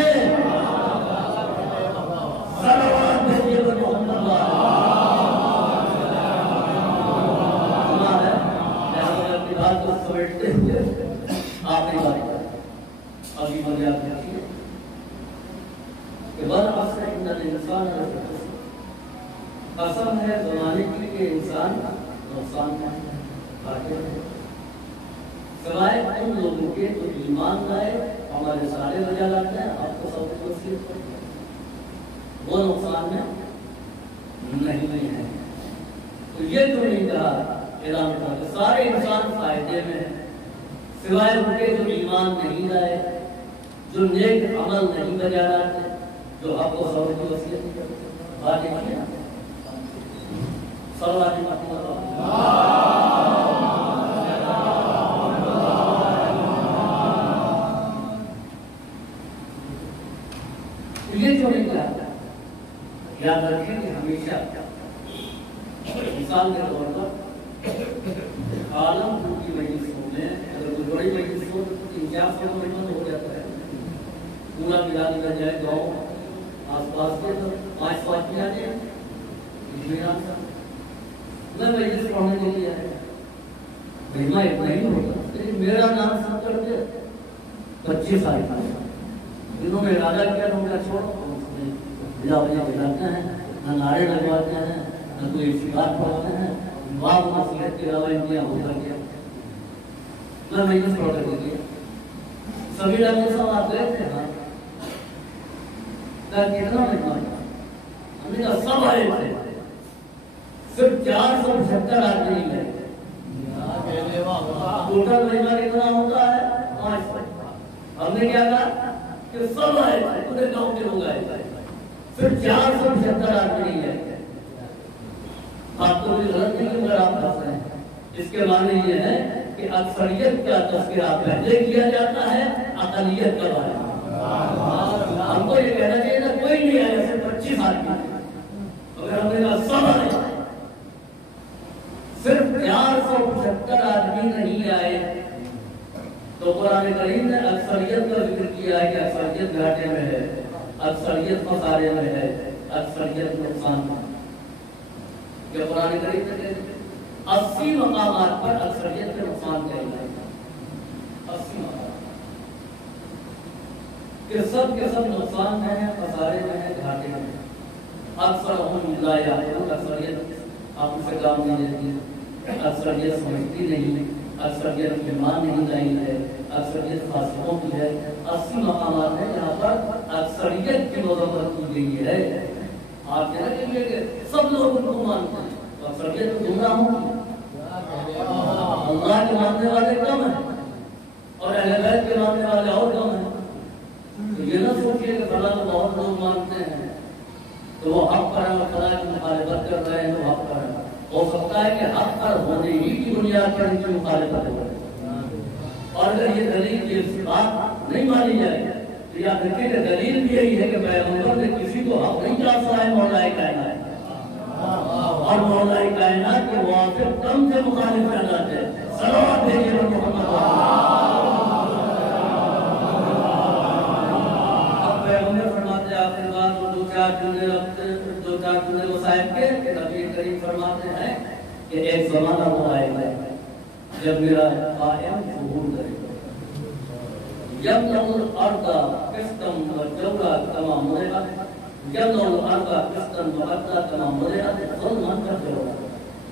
یہ انسان نقصان میں سوائے ان لوگوں کے جو ایمان لائے ہمارے سارے وجہ لاتے ہیں آپ کو سب کو وصیت کرتے ہیں وہ نقصان میں نہیں ہے. تو یہ تو نہیں کہا اعلان کر کہ سارے انسان فائدے میں ہیں سوائے ان کے جو ایمان نہیں لائے جو نیک عمل نہیں بجا لاتے جو آپ کو سب کی وصیت نہیں کرتے. بات یہ کیا صلی اللہ علیہ وسلم یہ جو نہیں کہا یاد رکھیں کہ ہمیشہ مثال کے طور پر عالم کی مجلسوں میں اگر کوئی بڑی مجلس ہو تو 300-400 مہمان ہو جاتا ہے پورا ملا دیا جائے گاؤں آس پاس کے 500 آدمی آ جائے میں مجلس پڑھنے کے لیے آیا مہمہ اتنا ہی ہوتا لیکن میرا نام سن کر کے 25 سال کا انہوں نے ارادہ کیا تو میرا چھوڑ بجا بجا بجاتے ہیں نہ نعرے لگواتے ہیں نہ کوئی اشتہار پڑھاتے ہیں بات نصیحت کے علاوہ ان ہو کر کے میں مجلس پڑھ کر کے سبھی ڈاکٹر صاحب آپ گئے تھے ہاں کتنا مہمان ہم نے کہا سب آئے تھے صرف 475 آدمی نہیں گئے ٹوٹل مہمان کتنا ہوتا ہے 500. ہم نے کیا کہا کہ سب آئے تھے پورے گاؤں کے لوگ آئے تھے صرف 475 آدمی نہیں گئے. آپ کو بھی غلط نہیں اگر آپ پڑھ رہے ہیں اس کے معنی یہ ہے کہ اکثریت کا تذکرہ پہلے کیا جاتا ہے اقلیت کا بارے میں. ہم کو یہ کہنا چاہیے نا کوئی نہیں آیا صرف 25 آدمی اگر ہم نے کہا سب آئے صرف 475 آدمی نہیں آئے تو قرآن کریم نے اکثریت کا ذکر کیا ہے کہ اکثریت گھاٹے میں ہے اکثریت خسارے میں ہے اکثریت نقصان میں. کہ قرآن کریم نے 80 مقامات پر اکثریت کے نقصان کا اعلان 80 مقامات کہ سب کے سب نقصان میں ہیں خسارے میں ہیں گھاٹے میں ہیں. اکثر ہم لا یعلمون اکثریت آپ سے کام نہیں لیتی اکثریت سمجھتی نہیں اکثریت ایمان نہیں لائی ہے اکثریت فاسقوں کی ہے. 80 مقامات ہیں جہاں پر اکثریت کی مذمت کی گئی ہے. آپ کہنا چاہیے کہ سب لوگ ان کو مانتے ہیں تو اکثریت تو گمراہ ہوں گی. اللہ کے ماننے والے کم ہیں اور اہل بیت کے ماننے والے اور کم ہیں. تو یہ نہ سوچیے کہ فلاں تو بہت لوگ مانتے ہیں تو وہ حق پر ہے اور فلاں کی مخالفت کر رہے ہیں تو حق پر ہے. ہو سکتا ہے کہ حق پر ہونے ہی کی بنیاد پر ان کی مخالفت ہو اور اگر یہ دلیل کی بات نہیں مانی جائے تو یاد رکھیں کہ دلیل بھی یہی ہے کہ پیغمبر نے کسی کو حق نہیں چاہتا ہے مولا کائنات اور مولا کائنات کے موافق کم سے مخالف کہلاتے ہیں. صلوات بھیجیے محمد اب پیغمبر فرماتے آخر بات وہ دو چار جملے وصائب کے کہ نبی کریم فرماتے ہیں کہ ایک زمانہ وہ آئے گا جب میرا قائم ظہور کرے گا یملأ الارض قسطا وجورا كما ملئت یملأ الارض قسطا وعدلا كما ملئت ظلما كثيرا.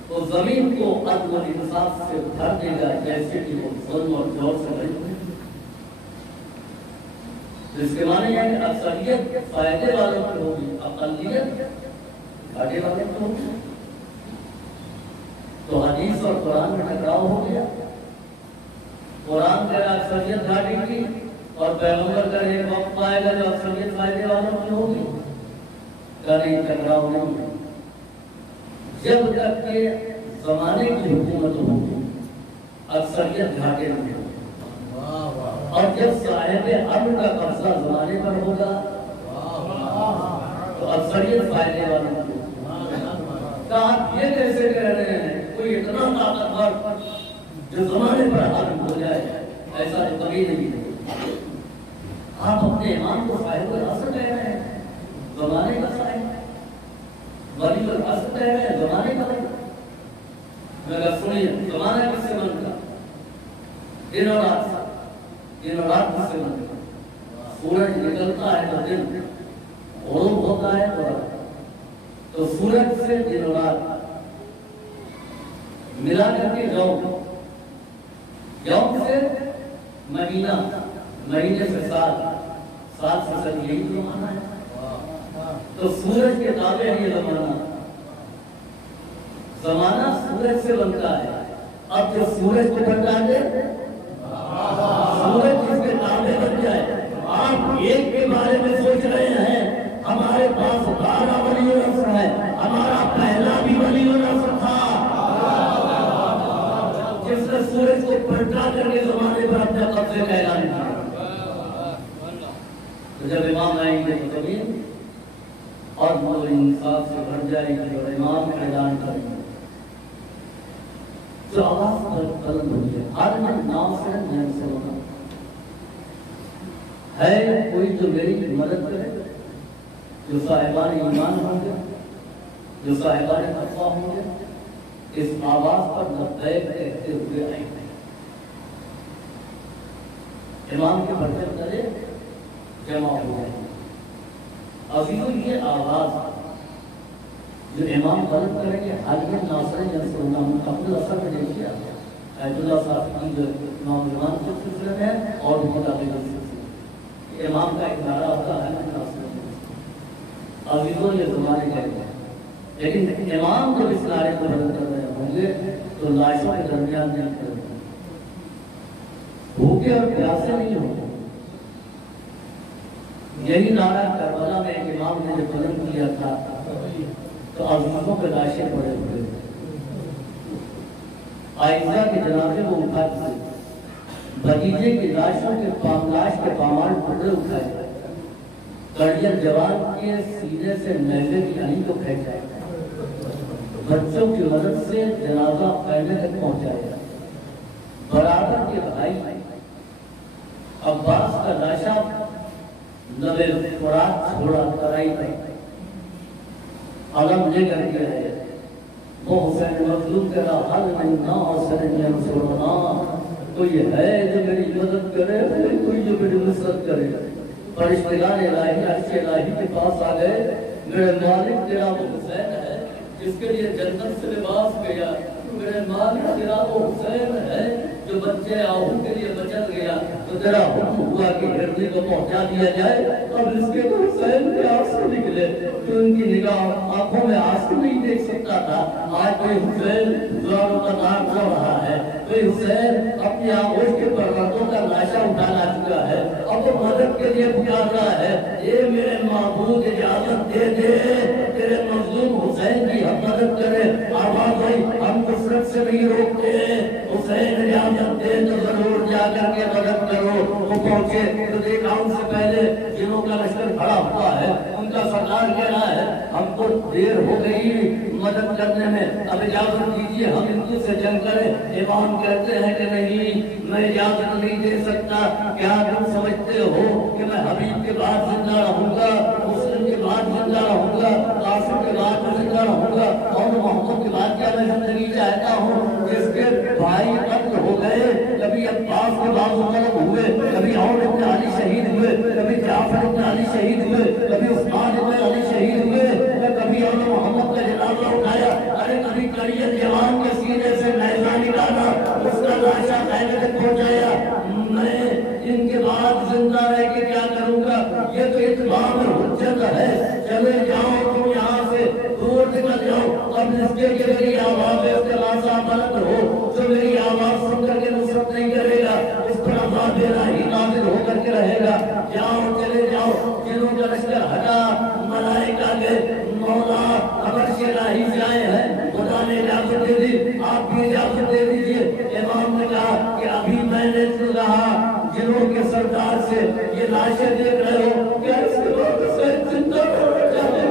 تو زمین کو عدل و انصاف سے بھر دے گا جیسے کہ وہ ظلم اور جور سے بھری ہوئی. جس کے معنی ہے کہ اکثریت فائدے والوں کی ہوگی اقلیت گھاٹے والوں کی ہوگی. تو حدیث اور قرآن میں ٹکراؤ ہو گیا. قرآن کہہ رہا اکثریت گھاٹے کی اور پیغمبر کا ایک وقت آئے گا جو اکثریت فائدے والوں کی ہوگی. کہ نہیں ٹکراؤ نہیں جب تک کہ زمانے کی حکومت ہوگی اکثریت گھاٹے میں ہوگی اور جب صاحب امر کا قبضہ زمانے پر ہوگا تو اکثریت فائدے والوں کی ہوگی. آپ یہ کیسے کہہ رہے ہیں کوئی اتنا طاقتور جو زمانے پر حاکم ہو جائے ایسا تو کبھی نہیں ہے. آپ اپنے امام کو صاحب الاصل کہہ رہے ہیں زمانے کا صاحب ولی الاصل کہہ رہے ہیں زمانے کا ولی. مگر سنیے زمانہ کس سے بنتا دن اور رات کس سے بنتا. سورج نکلتا ہے تو دن غروب ہوتا ہے تو رات. تو سورج سے دن اور رات मिला करके यौम से महीना, महीने से साल, साल से सदी, यही तो माना है। तो सूरज के ताबे है ये जमाना सूरज से बनता है। अब जो सूरज को बता दे, सूरज जिसके ताबे बन जाए। आप एक के बारे में सोच रहे हैं, हमारे पास 12 वली नस्र है, हमारा पहला भी वली नस्र था जिसने सूरज को पलटा करके जमाने पर अपने कब्जे का ऐलान किया। तो जब इमाम आएंगे तो जमीन और नूर इंसाफ से भर जाएगी और इमाम का ऐलान करेंगे तो आवाज बुलंद होगी, हर में नाम से होना है। कोई जो मेरी मदद करे, जो साहिबान ईमान होंगे, जो साहिबान तक़वा होंगे, इस आवाज पर लब्बैक कहते हुए आएंगे। इमाम के पर्दे तले जमा हो जाएंगे। अजीजों, ये आवाज जो इमाम गलत करेंगे, हालिया नासर यंसुरना अपने असर में देखिए आयतुल्लाह साहब की जो नौजवान के सिलसिले में और भी किताबें के सिलसिले में इमाम का एक नारा होता है अजीजों ये ज़माने कहेंगे। लेकिन इमाम जब इस नारे को बदल कर रहे होंगे तो लाशों के दरमियान नहीं करेंगे, भूखे और प्यासे नहीं होंगे। यही नारा करबला में एक इमाम ने जब बुलंद किया था तो अज़ीज़ों पे लाशें पड़े हुए, आइज़ा के जनाजे को उठा के भतीजे की लाशों के लाश के पामाल टुकड़े उठाए, कर्डियन जवान के सीने से नहले की अनी को फेंकाया, बच्चों की मदद से जनाजा पहले तक पहुंचाया। बराबर के भाई अब्बास का लाशा लबे फुरात छोड़ा तराई में अलम लेकर के है। वो हुसैन मजलूम करा हल नहीं ना हुसैन छोड़ना, कोई है जो मेरी मदद करे, कोई जो मेरी नुसरत करे। फरिश्तेगान इलाही अर्श इलाही के पास आ गए, मेरे मालिक तेरा वो हुसैन है जिसके लिए जन्नत से लिबास गया, मेरे मालिक तेरा वो हुसैन है जो बच्चे आहू के लिए बचत गया, तो तेरा हुक्म हुआ कि हृदय को पहुंचा दिया जाए। अब इसके तो हुसैन के आंसू निकले, तो उनकी निगाह आंखों में आंसू नहीं देख सकता था। आज कोई हुसैन जोरों का नाम हो रहा है, कोई हुसैन अपनी आगोश के पर्वतों का लाशा उठा ला चुका है, अब वो मदद के लिए पुकार रहा है, ये मेरे महबूब इजाजत दे दे, तेरे मजलूम हुसैन की हम मदद करें। आवाज भाई हम नुसरत से नहीं रोकते, हुसैन इजाजत दे तो जरूर जाकर के मदद करो। वो पहुंचे तो देखा उनसे पहले जिनों का लश्कर खड़ा हुआ है, उनका सरदार कह रहा है हमको देर हो गई मदद करने में, अब इजाजत दीजिए हम हिंदू से जंग करें। इमाम कहते हैं कि नहीं, मैं इजाजत नहीं दे सकता। क्या तुम समझते हो कि मैं हबीब के बाद जिंदा रहूंगा, मुस्लिम के बाद जिंदा रहूंगा, कासिम के बाद जिंदा रहूंगा और मोहम्मद के बाद क्या मैं जिंदगी चाहता हूँ? जिसके भाई कत्ल हो गए, कभी अब्बास के बाद मुतलब हुए, कभी और इब्न अली शहीद हुए, कभी जाफर इब्न अली शहीद हुए, कभी उस्मान इब्न अली शहीद हुए, कभी और मोहम्मद का जनाजा उठाया, अरे कभी कर्डियन जवान के सीने से नैज़ा निकाला, उसका लाशा पहले तक पहुंचाया। मैं इनके बाद जिंदा रह के क्या करूंगा? ये तो इत्माम हुज्जत है, चले जाओ तुम यहाँ से, दूर निकल जाओ। अब इसके लिए मेरी आवाज इसके लाशा बुलंद हो, जो मेरी आवाज सुन करके नुसरत नहीं करेगा, उस पर अज़ाब देना ही नाज़िल होकर के रहेगा। जाओ चले जाओ, जिनों का लश्कर हटा, मलाइका के मौला अगर इलाही से आए हैं, खुदा ने इजाजत दे दी, आप भी इजाजत दे दीजिए। इमाम ने कहा कि अभी मैंने कहा जिनों के सरदार से ये लाशें देख रहे हो, क्या इसके बाद हुसैन जिंदा रहना चाहे?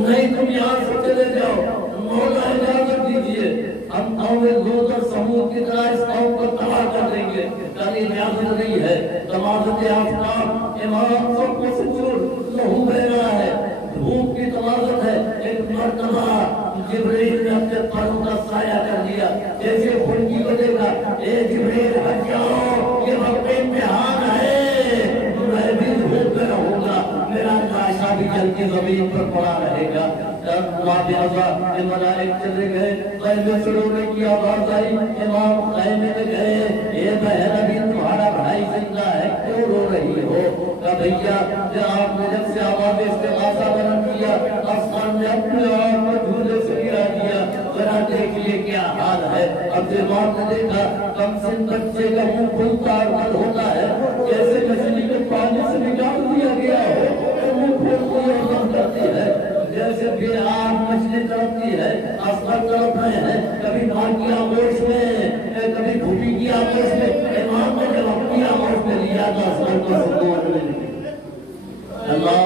नहीं, तुम यहाँ से चले जाओ, मौला इजाजत दीजिए, हम कौमे लूत और समूह की तरह इस कौम को तबाह कर देंगे। कहीं इजाजत नहीं है, तमाज़त आफ्ताब इमाम सबको सुचूर लहू बह रहा है, धूप की तमाज़त है। एक मर्तबा जिब्रील ने अपने परों का साया कर दिया, जैसे फुल्की को देखा, ए जिब्रील हट जाओ, ये वक्त इम्तिहान है, मैं भी धूप में रहूंगा, मेरा लाशा भी जल के जमीन पर पड़ा रहेगा। वहाँ पे अल्लाह मलाइक चले गए, खैमे चढ़ोने की आवाज आई, इमाम खैमे में गए, ए बहन अभी तुम्हारा भाई जिंदा है, क्यों रो रही हो? कहा भैया आपने जब से आवाज इस्तेमासा बना किया, आसमान ने अपने आप को झूले से गिरा दिया, जरा देखिए क्या हाल है। अब इमाम ने देखा कम से बच्चे का मुंह खुलता और बंद होता है, जैसे मछली को पानी से निकाल दिया गया हो, तो मुंह खोलती और बंद करती है, जैसे फिर आग मछली तड़पती है, आसमान तड़प रहे हैं, कभी माँ की आगोश में, कभी भूपी की आगोश में। इमाम ने जब अपनी आगोश में लिया तो आसमान को सुकून मिल गया। अल्लाह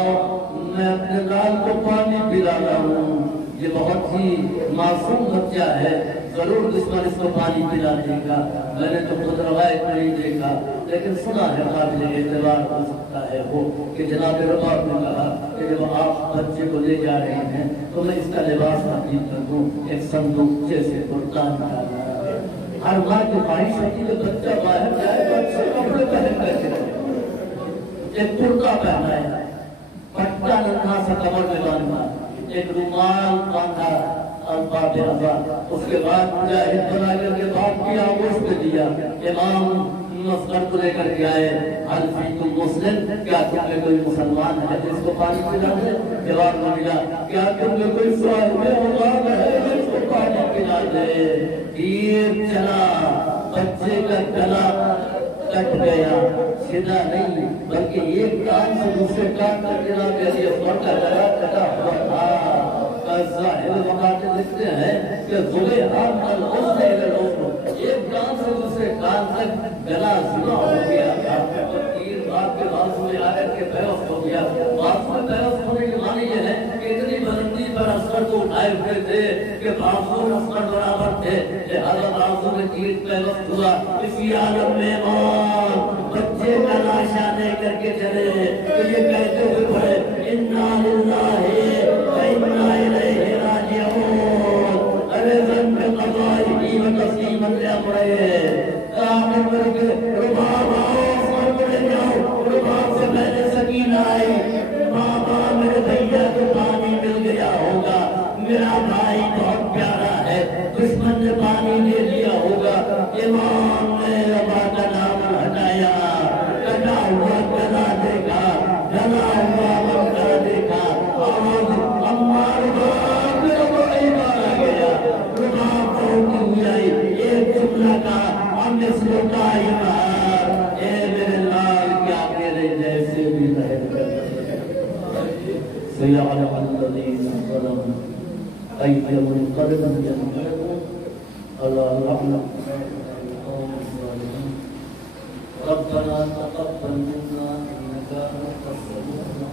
मैं अपने लाल को पानी पिला रहा हूँ, ये बहुत ही मासूम बच्चा है, जरूर दुश्मन इसको पानी पिला देगा। मैंने तो खुद रवायत नहीं देखा, लेकिन सुना है काबिल एतबार हो सकता है वो कि जनाब रबाब ने कहा कि जब आप बच्चे को ले जा रहे हैं तो मैं इसका लिबास तब्दील कर दूं, एक संदूकचे से कुर्ता निकाला। हर माँ की ख्वाहिश होती है बच्चा बाहर जाए तो अच्छे कपड़े पहन करके, एक कुर्ता पहना है, पट्टा नन्हा सा कमर में बांधा, एक रुमाल बांधा, उसके बाद मुजाहिद बना करके बाप की आगोश में दिया। इमाम मस्कर को लेकर के आए, हल्फी तुम मुस्लिम, क्या तुम में कोई मुसलमान है जिसको पानी पिला दे? जवाब मिला, क्या तुम में कोई साहिब औलाद है जिसको पानी पिला दे? तीर चला, बच्चे का गला कट गया, सीधा नहीं बल्कि एक कान से दूसरे कान तक गिरा गया, का गला कटा हुआ था। लिखते हैं कि एक कान से दूसरे कान तक गला जुड़ा हो गया था, और तीर बात के बाद में आकर के बेहोश हो गया। बात में बेहोश होने की मानी ये है कि इतनी बुलंदी पर असगर को उठाए हुए थे कि बाजू असगर बराबर थे, लिहाजा बाजू में तीर बेहोश हुआ। इसी आलम में बच्चे का लाशा लेकर के चले तो ये कहते हुए पड़े, इन्ना लिल्लाहि व इन्ना इलैहि राजिऊन। अरे जन्म कज़ाई व तस्लीमन ले पड़े, आखिर में रुबाब ले जाओ, रुबाब से पहले सकीना आई, बाबा मेरे भैया को पानी मिल गया होगा, मेरा भाई बहुत प्यारा है, दुश्मन ने पानी दे दिया होगा। इमाम ने रबा का नाम हटाया, कटा हुआ गला देखा, गला हुआ बंदा देखा, आवाज अम्मार बड़ी मारा गया, रुबाब दौड़ती हुई आई, एक जुमला का हमने स्लोका इमार, ए मेरे लाल क्या मेरे जैसे भी रहे सयालम अल्लज़ीना ज़लमू अय्युल क़दम यंक़लिबून अला रब्बना तक़ब्बल मिन्ना इन्नका अंतस समीउल